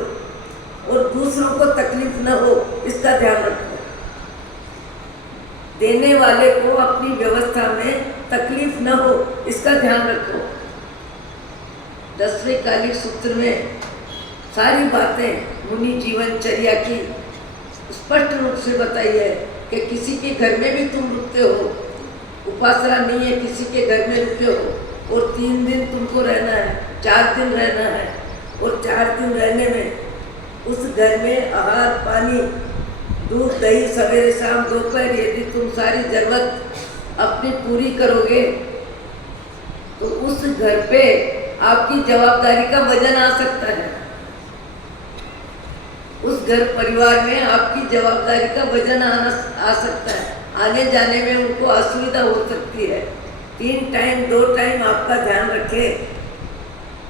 और दूसरों को तकलीफ न हो इसका ध्यान रखो। देने वाले को अपनी व्यवस्था में तकलीफ न हो इसका ध्यान रखो। 10वें कालिक सूत्र में सारी बातें मुनि जीवनचर्या की स्पष्ट रूप से बताई है कि किसी के घर में भी तुम रुकते हो, उपासना नहीं है, किसी के घर में रुके हो और 3 दिन तुमको रहना है, 4 दिन रहना है और 4 दिन रहने में उस घर में आहार पानी दूध दही सवेरे शाम दोपहर यदि तुम सारी जरूरत अपनी पूरी करोगे तो उस घर पे आपकी जवाबदारी का वजन आ सकता है। उस घर परिवार में आपकी जवाबदारी का वजन आ सकता है। आने जाने में उनको असुविधा हो सकती है। 3 टाइम 2 टाइम आपका ध्यान रखें।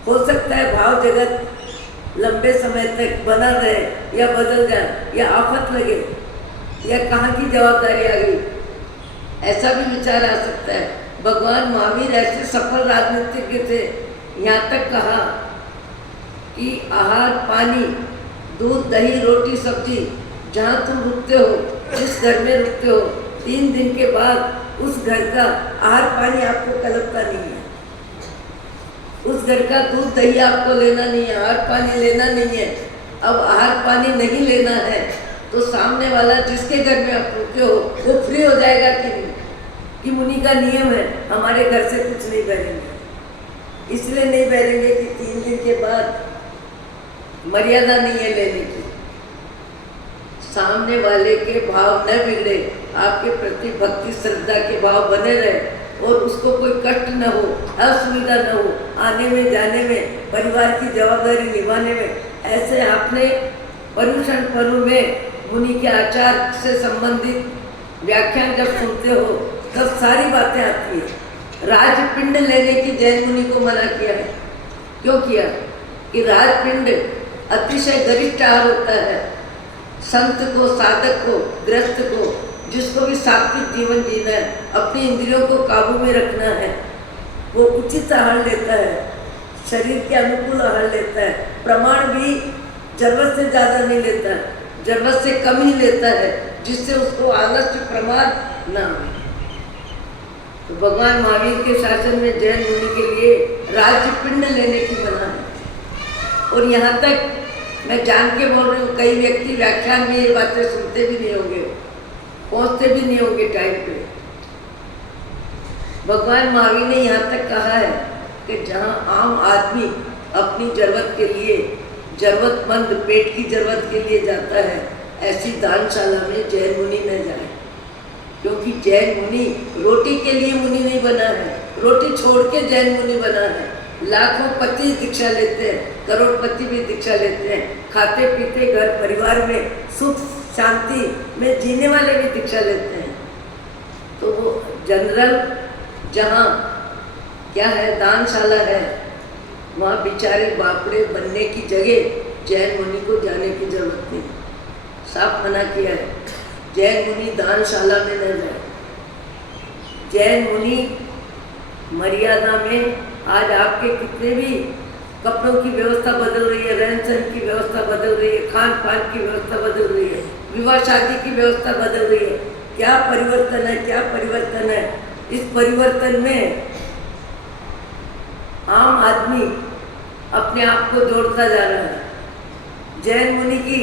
हो सकता है भाव जगत लंबे समय तक बना रहे या बदल जाए या आफत लगे या कहाँ की जवाबदारी आ गई, ऐसा भी विचार आ सकता है। भगवान महावीर ऐसे सफल राजनीतिज्ञ थे, यहाँ तक कहा कि आहार पानी दूध दही रोटी सब्जी जहाँ तुम रुकते हो, जिस घर में रुकते हो, 3 दिन के बाद उस घर का आहार पानी आपको कलपता नहीं है, उस घर का दूध दही आपको लेना नहीं है, आहार पानी लेना नहीं है। अब आहार पानी नहीं लेना है तो सामने वाला जिसके घर में आप रुके हो वो फ्री हो जाएगा कि नहीं? कि मुनि का नियम है हमारे घर से कुछ नहीं बहरेंगे, इसलिए नहीं बहरेंगे कि 3 दिन के बाद मर्यादा नहीं है लेने की। सामने वाले के भाव न बिगड़े, आपके प्रति भक्ति श्रद्धा के भाव बने रहे और उसको कोई कष्ट न हो, असुविधा न हो, आने में जाने में परिवार की जवाबदारी निभाने में। ऐसे आपने पर्यूषण पर्व में मुनि के आचार से संबंधित व्याख्यान जब सुनते हो तब सारी बातें आती है। राजपिंड लेने की जैन मुनि को मना किया है। क्यों किया? कि राजपिंड अतिशय गरिष्ठ आहार होता है। संत को, साधक को, गृहस्थ को, जिसको भी सात्विक जीवन जीना है, अपनी इंद्रियों को काबू में रखना है, वो उचित आहार लेता है, शरीर के अनुकूल आहार लेता है। प्रमाण भी जरूरत से ज़्यादा नहीं लेता है, जरूरत से कम ही लेता है, जिससे उसको आलस्य प्रमाद ना हो। तो भगवान महावीर के शासन में जैन मुनि के लिए राज्यपिंड लेने की मना है। और यहाँ तक मैं जान के बोल रही हूँ, कई व्यक्ति व्याख्यान में ये बातें सुनते भी नहीं होंगे, पहुँचते भी नहीं होंगे टाइम पे। भगवान महावीर ने यहाँ तक कहा है कि जहाँ आम आदमी अपनी जरूरत के लिए, जरूरतमंद पेट की जरूरत के लिए जाता है, ऐसी दानशाला में जैन मुनि न जाए। क्योंकि जैन मुनि रोटी के लिए मुनि नहीं बना है, रोटी छोड़ के जैन मुनि बना है। लाखों पति दीक्षा लेते हैं, करोड़पति भी दीक्षा लेते हैं, खाते पीते घर परिवार में सुख शांति में जीने वाले भी दीक्षा लेते हैं। तो वो जनरल जहाँ क्या है, दानशाला है, वहाँ बेचारे बापड़े बनने की जगह जैन मुनि को जाने की जरूरत नहीं। साफ मना किया है, जैन मुनि दानशाला में न जाए। जैन मुनि मर्यादा में, आज आपके कितने भी कपड़ों की व्यवस्था बदल रही है, रहन सहन की व्यवस्था बदल रही है, खान पान की व्यवस्था बदल रही है, विवाह शादी की व्यवस्था बदल रही है। क्या परिवर्तन है, क्या परिवर्तन है। इस परिवर्तन में आम आदमी अपने आप को जोड़ता जा रहा है। जैन मुनि की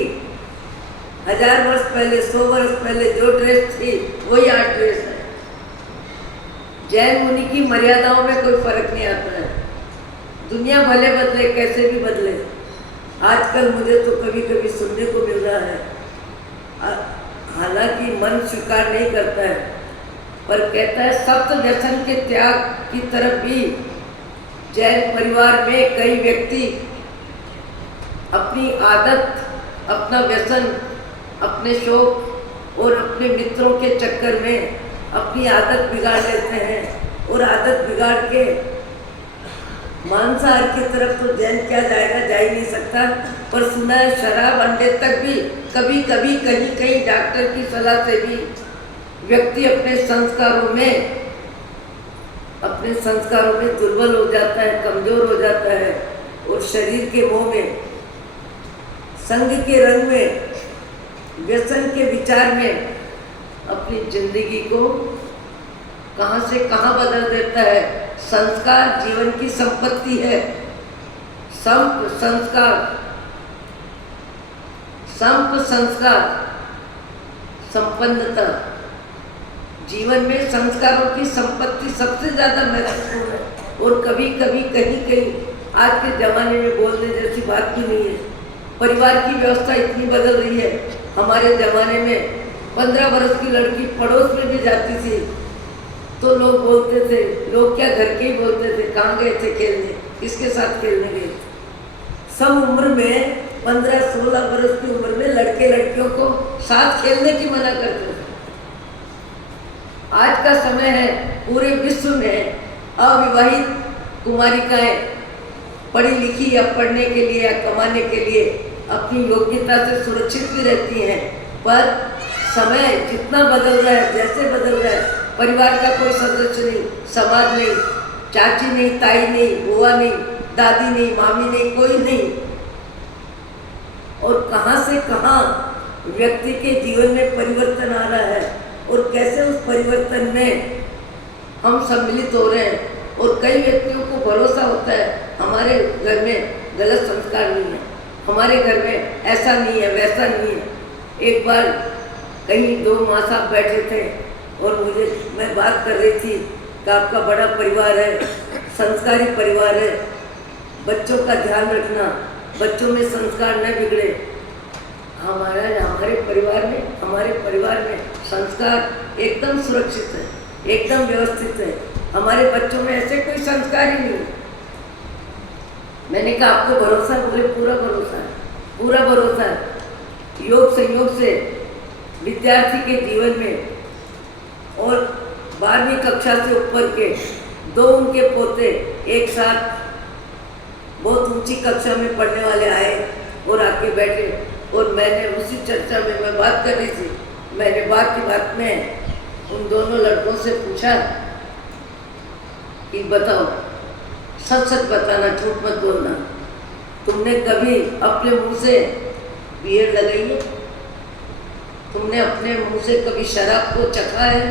1000 वर्ष पहले, 100 वर्ष पहले जो ड्रेस थी वही आज ड्रेस है। जैन मुनि की मर्यादाओं में कोई फर्क नहीं आता है। दुनिया भले बदले, कैसे भी बदले। आजकल मुझे तो कभी कभी सुनने को मिल रहा है, हालांकि मन स्वीकार नहीं करता है, पर कहता है सप्त व्यसन के त्याग की तरफ भी जैन परिवार में कई व्यक्ति अपनी आदत, अपना व्यसन, अपने शौक और अपने मित्रों के चक्कर में अपनी आदत बिगाड़ लेते हैं। और आदत बिगाड़ के मांसाहार की तरफ तो जैन क्या जाएगा, जा ही नहीं सकता। पर सुना है शराब अंडे तक भी कभी कभी कहीं कहीं डॉक्टर की सलाह से भी व्यक्ति अपने संस्कारों में दुर्बल हो जाता है, कमजोर हो जाता है। और शरीर के मोह में, संग के रंग में, व्यसन के विचार में अपनी जिंदगी को कहां से कहां बदल देता है। संस्कार जीवन की संपत्ति है। संप संस्कार संपन्नता। जीवन में संस्कारों की संपत्ति सबसे ज्यादा महत्वपूर्ण है। और कभी कभी कहीं आज के जमाने में बोलने जैसी बात भी नहीं है। परिवार की व्यवस्था इतनी बदल रही है। हमारे जमाने में 15 वर्ष की लड़की पड़ोस में भी जाती थी तो लोग बोलते थे, लोग क्या घर के ही बोलते थे, कहाँ गए थे खेलने, किसके साथ खेलने गए थे। सब उम्र में 15-16 वर्ष की उम्र में लड़के लड़कियों को साथ खेलने की मना करते थे। आज का समय है पूरे विश्व में अविवाहित कुमारिकाएं पढ़ी लिखी या पढ़ने के लिए या कमाने के लिए अपनी योग्यता से सुरक्षित भी रहती हैं। पर समय जितना बदल रहा है, जैसे बदल रहा है, परिवार का कोई सदस्य नहीं, समाज नहीं, चाची नहीं, ताई नहीं, बुआ नहीं, दादी नहीं, मामी नहीं, कोई नहीं। और कहां से कहां व्यक्ति के जीवन में परिवर्तन आ रहा है और कैसे उस परिवर्तन में हम सम्मिलित हो रहे हैं। और कई व्यक्तियों को भरोसा होता है हमारे घर में गलत संस्कार नहीं है, हमारे घर में ऐसा नहीं है, वैसा नहीं है। एक बार कहीं 2 माँ साहब बैठे थे और मैं बात कर रही थी कि आपका बड़ा परिवार है, संस्कारी परिवार है, बच्चों का ध्यान रखना, बच्चों में संस्कार न बिगड़े। हमारे परिवार में संस्कार एकदम सुरक्षित है, एकदम व्यवस्थित है। हमारे बच्चों में ऐसे कोई संस्कार ही नहीं। मैंने कहा आपको भरोसा? बोले पूरा भरोसा है, पूरा भरोसा है। योग संयोग से विद्यार्थी के जीवन में और 12वीं कक्षा से ऊपर के 2 उनके पोते एक साथ बहुत ऊंची कक्षा में पढ़ने वाले आए और आके बैठे और मैंने उसी चर्चा में मैं बात कर रही थी। मैंने बात की बात में उन दोनों लड़कों से पूछा कि बताओ, सच सच बताना, झूठ मत बोलना, तुमने कभी अपने मुंह से बियर लगाई है? तुमने अपने मुंह से कभी शराब को चखा है?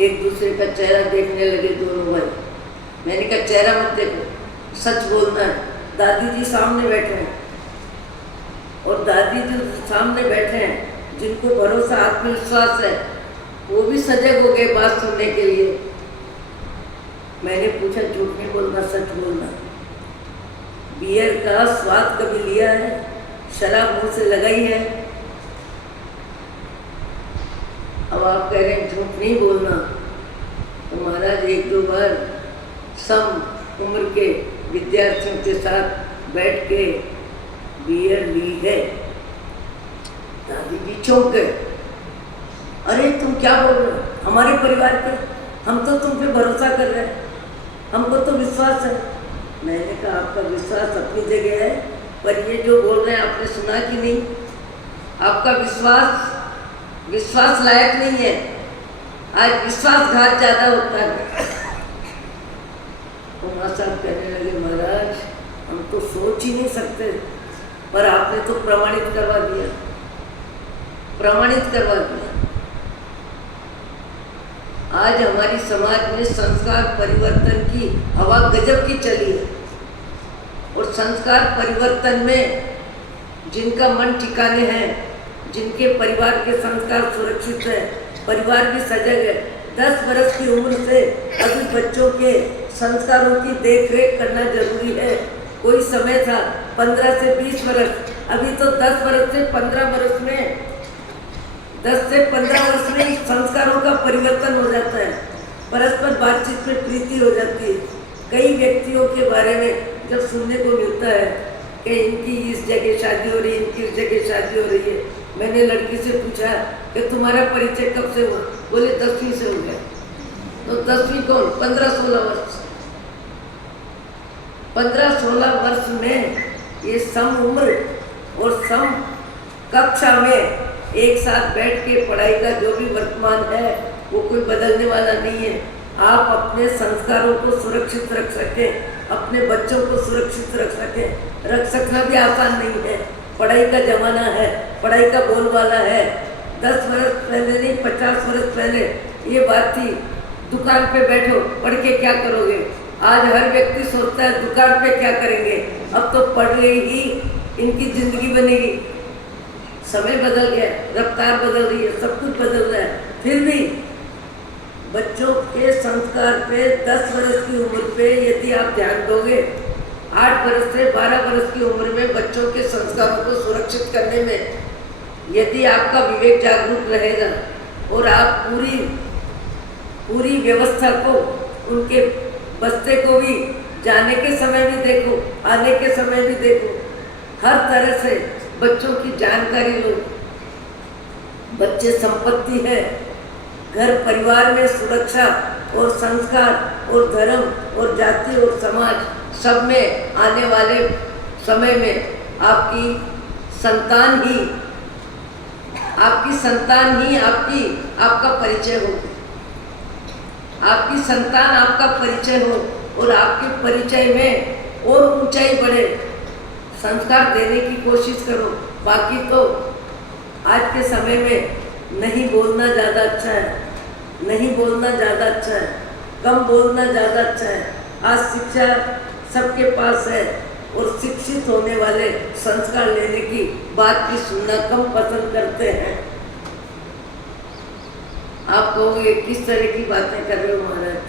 एक दूसरे का चेहरा देखने लगे दोनों भाई। मैंने कहा चेहरा मत देखो, सच बोलना है। दादी जी सामने बैठे हैं और दादी जो सामने बैठे हैं, जिनको भरोसा आत्मविश्वास है, वो भी सजग हो गए बात सुनने के लिए। मैंने पूछा झूठ नहीं बोलना, सच बोलना। बियर का स्वाद कभी लिया है? शराब मुंह से लगाई है? अब आप कह रहे हैं झूठ नहीं बोलना, तो महाराज 1-2 बार सम उम्र के विद्यार्थियों के साथ बैठ के बियर ली है। दादी जी चौंक गए, अरे तुम क्या बोल रहे हो? हमारे परिवार के, हम तो तुम पे भरोसा कर रहे हैं, हमको तो विश्वास है। मैंने कहा आपका विश्वास अपनी जगह है, पर ये जो बोल रहे हैं आपने सुना कि नहीं? आपका विश्वास लायक नहीं है। आज विश्वासघात ज्यादा होता है। उमा साहब कहने लगे महाराज हम तो सोच ही नहीं सकते, पर आपने तो प्रमाणित करवा दिया। आज हमारी समाज में संस्कार परिवर्तन की हवा गजब की चली है और संस्कार परिवर्तन में जिनका मन ठिकाने हैं, जिनके परिवार के संस्कार सुरक्षित है, परिवार भी सजग है। 10 वर्ष की उम्र से अभी बच्चों के संस्कारों की देखरेख करना जरूरी है। कोई समय था 15 से 20 वर्ष, अभी तो 10 वर्ष से 15 वर्ष में 10 से 15 वर्ष में संस्कारों का परिवर्तन हो जाता है। परस्पर बातचीत में प्रीति हो जाती है। कई व्यक्तियों के बारे में जब सुनने को मिलता है कि इनकी इस जगह शादी हो रही है, इनकी इस जगह शादी हो रही है। मैंने लड़की से पूछा कि तुम्हारा परिचय कब से हुआ? बोले 10वीं से हो गया। तो 10वीं कौन? 15-16 वर्ष। 15-16 वर्ष में ये सम उम्र और सम कक्षा में एक साथ बैठ के पढ़ाई का जो भी वर्तमान है वो कोई बदलने वाला नहीं है। आप अपने संस्कारों को सुरक्षित रख सकें, अपने बच्चों को सुरक्षित रख सकें। रख सकना भी आसान नहीं है, पढ़ाई का जमाना है, पढ़ाई का बोलबाला है। 10 वर्ष पहले नहीं, 50 वर्ष पहले ये बात थी, दुकान पे बैठो, पढ़ के क्या करोगे। आज हर व्यक्ति सोचता है दुकान पे क्या करेंगे, अब तो पढ़ के ही इनकी जिंदगी बनेगी। समय बदल गया, रफ्तार बदल रही है, सब कुछ बदल रहा है। फिर भी बच्चों के संस्कार पे 10 वर्ष की उम्र पे यदि आप ध्यान दोगे, 8 वर्ष से 12 वर्ष की उम्र में बच्चों के संस्कारों को सुरक्षित करने में यदि आपका विवेक जागरूक रहेगा और आप पूरी व्यवस्था को, उनके बस्ते को भी जाने के समय भी देखो, आने के समय भी देखो, हर तरह से बच्चों की जानकारी लो। बच्चे संपत्ति है। घर परिवार में सुरक्षा और संस्कार और धर्म और जाति और समाज सब में आने वाले समय में आपकी संतान ही आपका परिचय हो। आपकी संतान आपका परिचय हो और आपके परिचय में और ऊंचाई बढ़े। संस्कार देने की कोशिश करो। बाकी तो आज के समय में नहीं बोलना ज़्यादा अच्छा है, नहीं बोलना ज़्यादा अच्छा है, कम बोलना ज़्यादा अच्छा है। आज शिक्षा सबके पास है और शिक्षित होने वाले संस्कार लेने की बात भी सुनना कम पसंद करते हैं। आप कहोगे किस तरह की बातें कर रहे हो महाराज।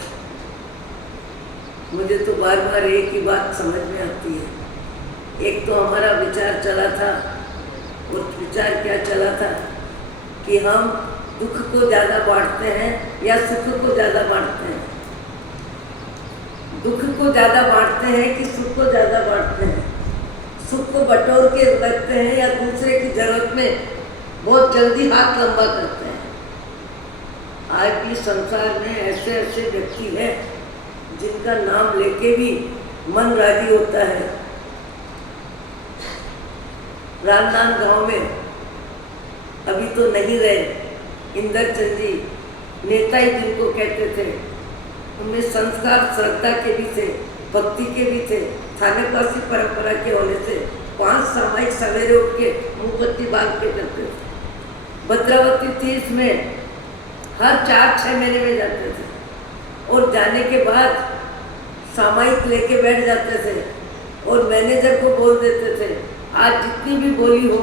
मुझे तो बार बार एक ही बात समझ में आती है। एक तो हमारा विचार चला था, और विचार क्या चला था कि हम दुख को ज़्यादा बांटते हैं या सुख को ज़्यादा बांटते हैं। दुख को ज़्यादा बांटते हैं कि सुख को ज़्यादा बांटते हैं। सुख को बटोर के रखते हैं या दूसरे की जरूरत में बहुत जल्दी हाथ लंबा करते हैं। आज भी संसार में ऐसे ऐसे व्यक्ति हैं जिनका नाम लेके भी मन राजी होता है। रामनाथ गांव में अभी तो नहीं रहे, इंदरचंद जी नेता ही जिनको कहते थे, उनमें संस्कार श्रद्धा के भी थे, भक्ति के भी थे। थानेपासी परंपरा के होने से 5 सामायिक सवेरे उठ के मोमबत्ती बांध के करते थे। भद्रावती तीर्थ में हर 4-6 महीने में जाते थे और जाने के बाद सामायिक लेके बैठ जाते थे और मैनेजर को बोल देते थे, आज जितनी भी बोली हो,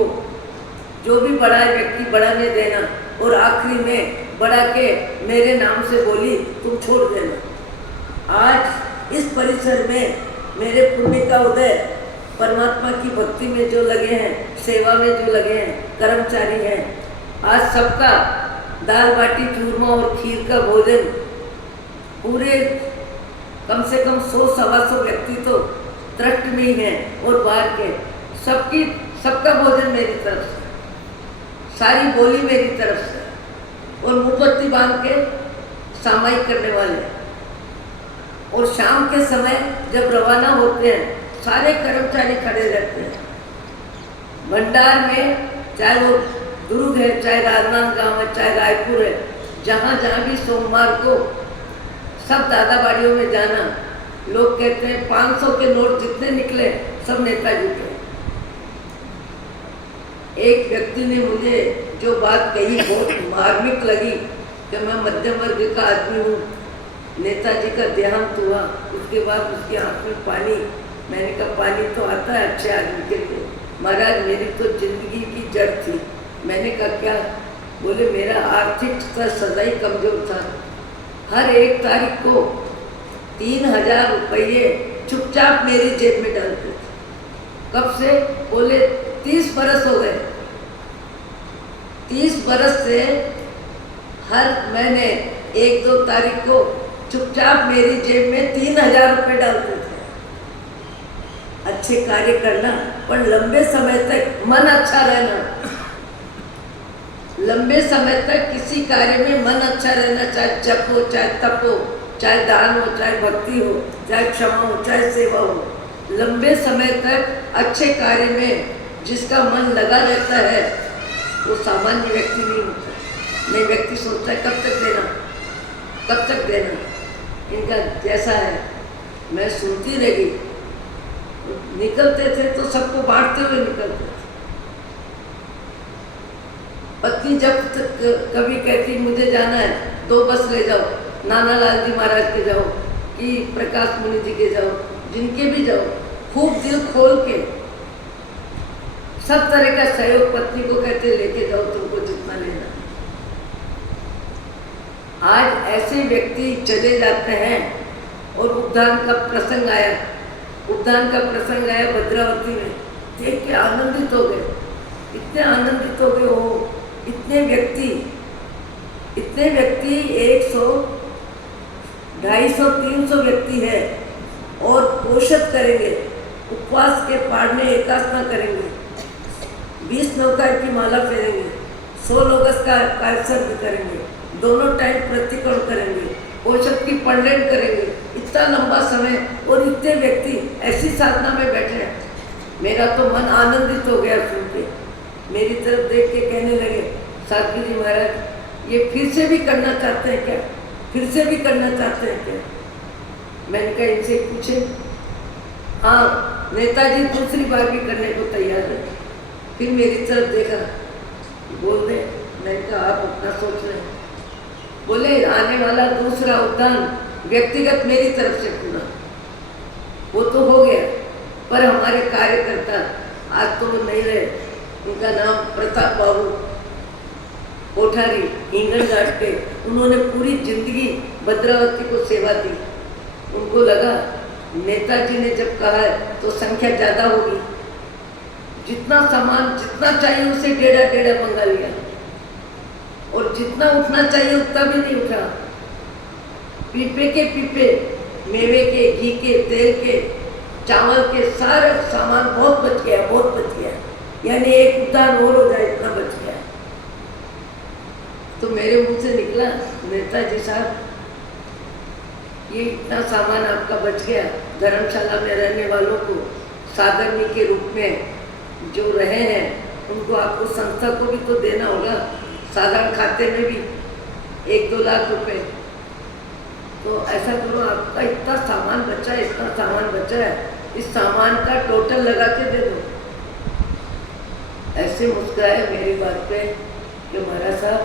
जो भी बड़ा व्यक्ति बढ़ाने देना, और आखिरी में बढ़ा के मेरे नाम से बोली तुम छोड़ देना। आज इस परिसर में मेरे पुण्य का उदय, परमात्मा की भक्ति में जो लगे हैं, सेवा में जो लगे हैं, कर्मचारी हैं, आज सबका दाल बाटी चूरमा और खीर का भोजन पूरे कम से कम 100-125 व्यक्ति तो ट्रस्ट में ही हैं और बाहर के सबका भोजन मेरी तरफ से, सारी बोली मेरी तरफ से, और मोमबत्ती बांध के सामायिक करने वाले। और शाम के समय जब रवाना होते हैं सारे कर्मचारी खड़े रहते हैं भंडार में, चाहे वो दुर्ग है, चाहे राजनांदगांव है, चाहे रायपुर है, जहाँ जहाँ भी सोमवार को सब दादाबाड़ियों में जाना। लोग कहते हैं 500 के नोट जितने निकले सब नेताजी के। एक व्यक्ति ने मुझे जो बात कही बहुत मार्मिक लगी कि मैं मध्यम वर्ग का आदमी हूँ, नेताजी का देहांत हुआ, उसके बाद उसकी आँख में पानी। मैंने कहा पानी तो आता है अच्छे आदमी के लिए, महाराज मेरी तो जिंदगी की जड़ थी। मैंने कहा क्या? बोले मेरा आर्थिक स्तर सदा ही कमजोर था। हर 1 तारीख को 3000 रुपये चुपचाप मेरी जेब में डालते थे। कब से? बोले 30 बरस हो गए। 30 बरस से हर महीने 1-2 तारीख को चुपचाप मेरी जेब में 3000 रुपये डालते थे। अच्छे कार्य करना, पर लंबे समय तक मन अच्छा रहना। लंबे समय तक किसी कार्य में मन अच्छा रहना, चाहे जप हो, चाहे तप हो, चाहे दान हो, चाहे भक्ति हो, चाहे क्षमा हो, चाहे सेवा हो। लंबे समय तक अच्छे कार्य में जिसका मन लगा रहता है वो सामान्य व्यक्ति नहीं होता। नहीं, व्यक्ति सोचता है कब तक देना, कब तक देना। इनका जैसा है, मैं सुनती रह गई। निकलते थे तो सबको बांटते हुए निकलते थे। पत्नी जब तक कभी कहती मुझे जाना है, 2 बस ले जाओ, नाना लाल जी महाराज के जाओ कि प्रकाश मुनि जी के जाओ, जिनके भी जाओ, खूब दिल खोल के सब तरह का सहयोग पत्नी को कहते लेके जाओ, तुमको जितना लेना। आज ऐसे व्यक्ति चले जाते हैं और उद्यान का प्रसंग आया, भद्रावती में, देख के आनंदित हो गए, इतने आनंदित हो गए वो। इतने व्यक्ति 100, 250, 300 व्यक्ति है और पोषण करेंगे, उपवास के पाड़ने एकासना करेंगे, 20 नौकार की माला फेरेंगे, 100 लोगस का कायसर करेंगे, दोनों टाइम प्रतिकोण करेंगे, पोषक की पंडेन करेंगे। इतना लंबा समय और इतने व्यक्ति ऐसी साधना में बैठे हैं। मेरा तो मन आनंदित हो गया सुन के। मेरी तरफ देख के कहने लगे, साधु जी महाराज ये फिर से भी करना चाहते हैं क्या? फिर से भी करना चाहते हैं क्या? मैंने कहा इनसे पूछे। हाँ, नेताजी दूसरी बार भी करने को तैयार है। फिर मेरी तरफ देखा, बोल रहे, मैंने कहा आप अपना सोच रहे हैं। बोले आने वाला दूसरा उद्यान व्यक्तिगत मेरी तरफ से पूरा, वो तो हो गया, पर हमारे कार्यकर्ता आज तो वो नहीं रहे। उनका नाम प्रताप बाबू कोठारी, हिंगन घाट के, उन्होंने पूरी जिंदगी भद्रावती को सेवा दी। उनको लगा नेताजी ने जब कहा है तो संख्या ज़्यादा होगी, जितना सामान जितना चाहिए उसे डेढ़ा मंगा लिया, और जितना उठना चाहिए उतना भी नहीं उठा। पीपे के पीपे मेवे के, घी के, तेल के, चावल के, सारे सामान बहुत बच गया, यानी एक उद्यान और हो जाए इतना बच गया। तो मेरे मुंह से निकला, नेताजी साहब ये इतना सामान आपका बच गया, धर्मशाला में रहने वालों को साधर्मी के रूप में जो रहे हैं उनको आपको संस्था को भी तो देना होगा, साधारण खाते में भी 1-2 लाख रुपए। तो ऐसा करो, आपका इतना सामान बचा है, इस सामान का टोटल लगा के दे दो। ऐसे मुस्कुराए मेरी बात पे कि महाराज साहब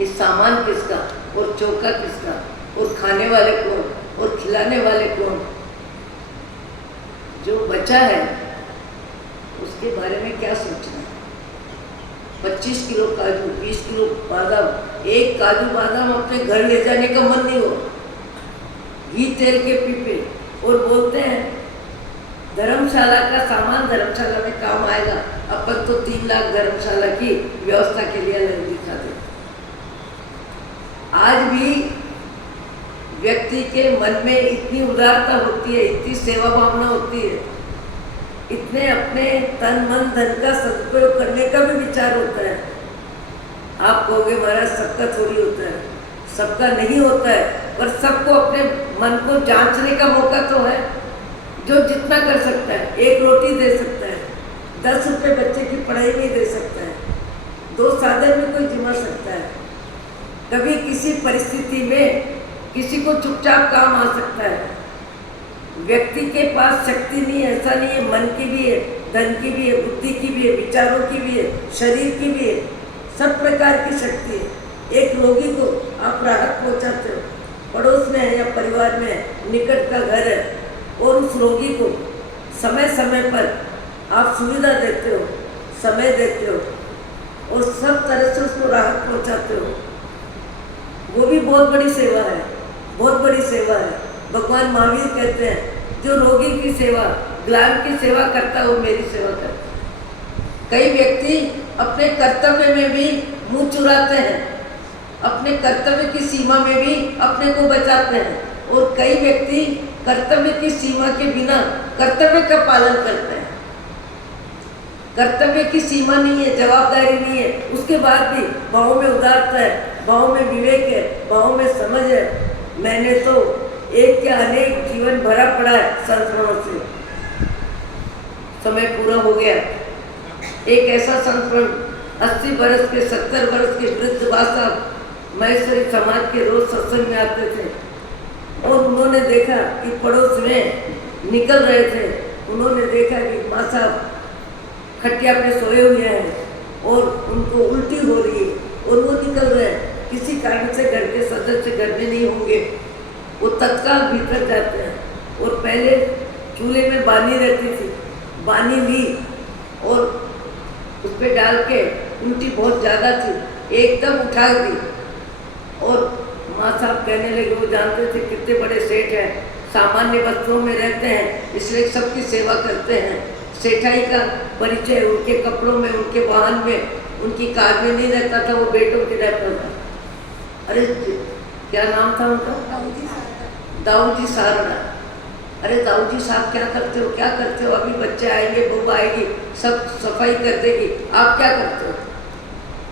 इस सामान किसका और चौका किसका और खाने वाले कौन और खिलाने वाले कौन? जो बचा है उसके बारे में क्या सोचना है? 25 किलो काजू, 20 किलो बादाम, एक काजू बादाम अपने घर ले जाने का मन नहीं हो, घी तेल के पीपे, और बोलते हैं धर्मशाला का सामान धर्मशाला में काम आएगा। अपन तो 3 लाख धर्मशाला की व्यवस्था के लिए अलग दिखा दे। आज भी व्यक्ति के मन में इतनी उदारता होती है, इतनी सेवा भावना होती है, इतने अपने तन मन धन का सदुपयोग करने का भी विचार होता है। आप कहोगे महाराज सबका थोड़ी होता है, सबका नहीं होता है, पर सबको अपने मन को जांचने का मौका तो है। जो जितना कर सकता है, 1 रोटी दे सकता है, 10 रुपये बच्चे की पढ़ाई में दे सकता है, 2 साधन में कोई जिमा सकता है। कभी किसी परिस्थिति में किसी को चुपचाप काम आ सकता है। व्यक्ति के पास शक्ति नहीं है, ऐसा नहीं है, मन की भी है, धन की भी है, बुद्धि की भी है, विचारों की भी है, शरीर की भी है, सब प्रकार की शक्ति है। एक रोगी को आप राहत पहुंचाते हो, पड़ोस में है या परिवार में है, निकट का घर है, और उस रोगी को समय समय पर आप सुविधा देते हो, समय देते हो, और सब तरह से उसको राहत पहुंचाते हो, वो भी बहुत बड़ी सेवा है, बहुत बड़ी सेवा है। भगवान महावीर कहते हैं जो रोगी की सेवा, ग्लान की सेवा करता है वो मेरी सेवा करता है। कई व्यक्ति अपने कर्तव्य में भी मुंह चुराते हैं, अपने कर्तव्य की सीमा में भी अपने को बचाते हैं, और कई व्यक्ति कर्तव्य की सीमा के बिना कर्तव्य का पालन करते हैं। कर्तव्य की सीमा नहीं है, जवाबदारी नहीं है, उसके बाद भी भाव में उदारता है, भाव में विवेक है, भाव में समझ है। मैंने तो एक के अनेक जीवन भरा पड़ा है संस्मरणों से। समय पूरा हो गया। एक ऐसा संस्मरण 80 वर्ष के 70 वर्ष के वृद्ध बा साहब महेश्वरी समाज के रोज सत्संग में आते थे और उन्होंने देखा कि पड़ोस में निकल रहे थे। उन्होंने देखा कि माँ साहब खटिया पे सोए हुए हैं और उनको उल्टी हो रही है और वो निकल रहे हैं। किसी कारण से घर के सदस्य घर में नहीं होंगे, वो तत्काल भीतर जाते हैं और पहले चूल्हे में बानी रहती थी, बानी ली और उस पर डाल के, उल्टी बहुत ज़्यादा थी, एकदम उठा दी और माँ साहब कहने लगे, वो जानते थे कितने बड़े सेठ हैं, सामान्य वस्त्रों में रहते हैं, इसलिए सबकी सेवा करते हैं। सेठाई का परिचय उनके कपड़ों में, उनके वाहन में, उनकी कार में नहीं रहता था, वो बेटों के रहता था। अरे क्या नाम था उनका? दाऊ जी सारड़ा। अरे दाऊ जी साहब क्या करते हो, क्या करते हो? अभी बच्चे आएंगे, बहू आएगी, सब सफाई कर देगी, आप क्या करते हो?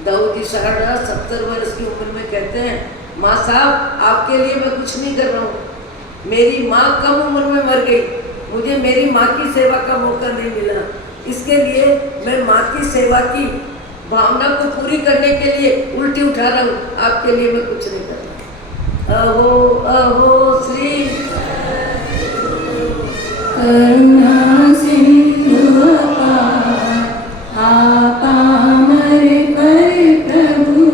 दाऊ जी सारड़ा 70 वर्ष की उम्र में कहते हैं, माँ साहब आपके लिए मैं कुछ नहीं कर रहा हूँ, मेरी माँ कम उम्र में मर गई, मुझे मेरी माँ की सेवा का मौका नहीं मिला, इसके लिए मैं माँ की सेवा की भावना को पूरी करने के लिए उल्टी उठा रहा हूँ, आपके लिए मैं कुछ नहीं कर रहा। अहो अहो श्री करुणा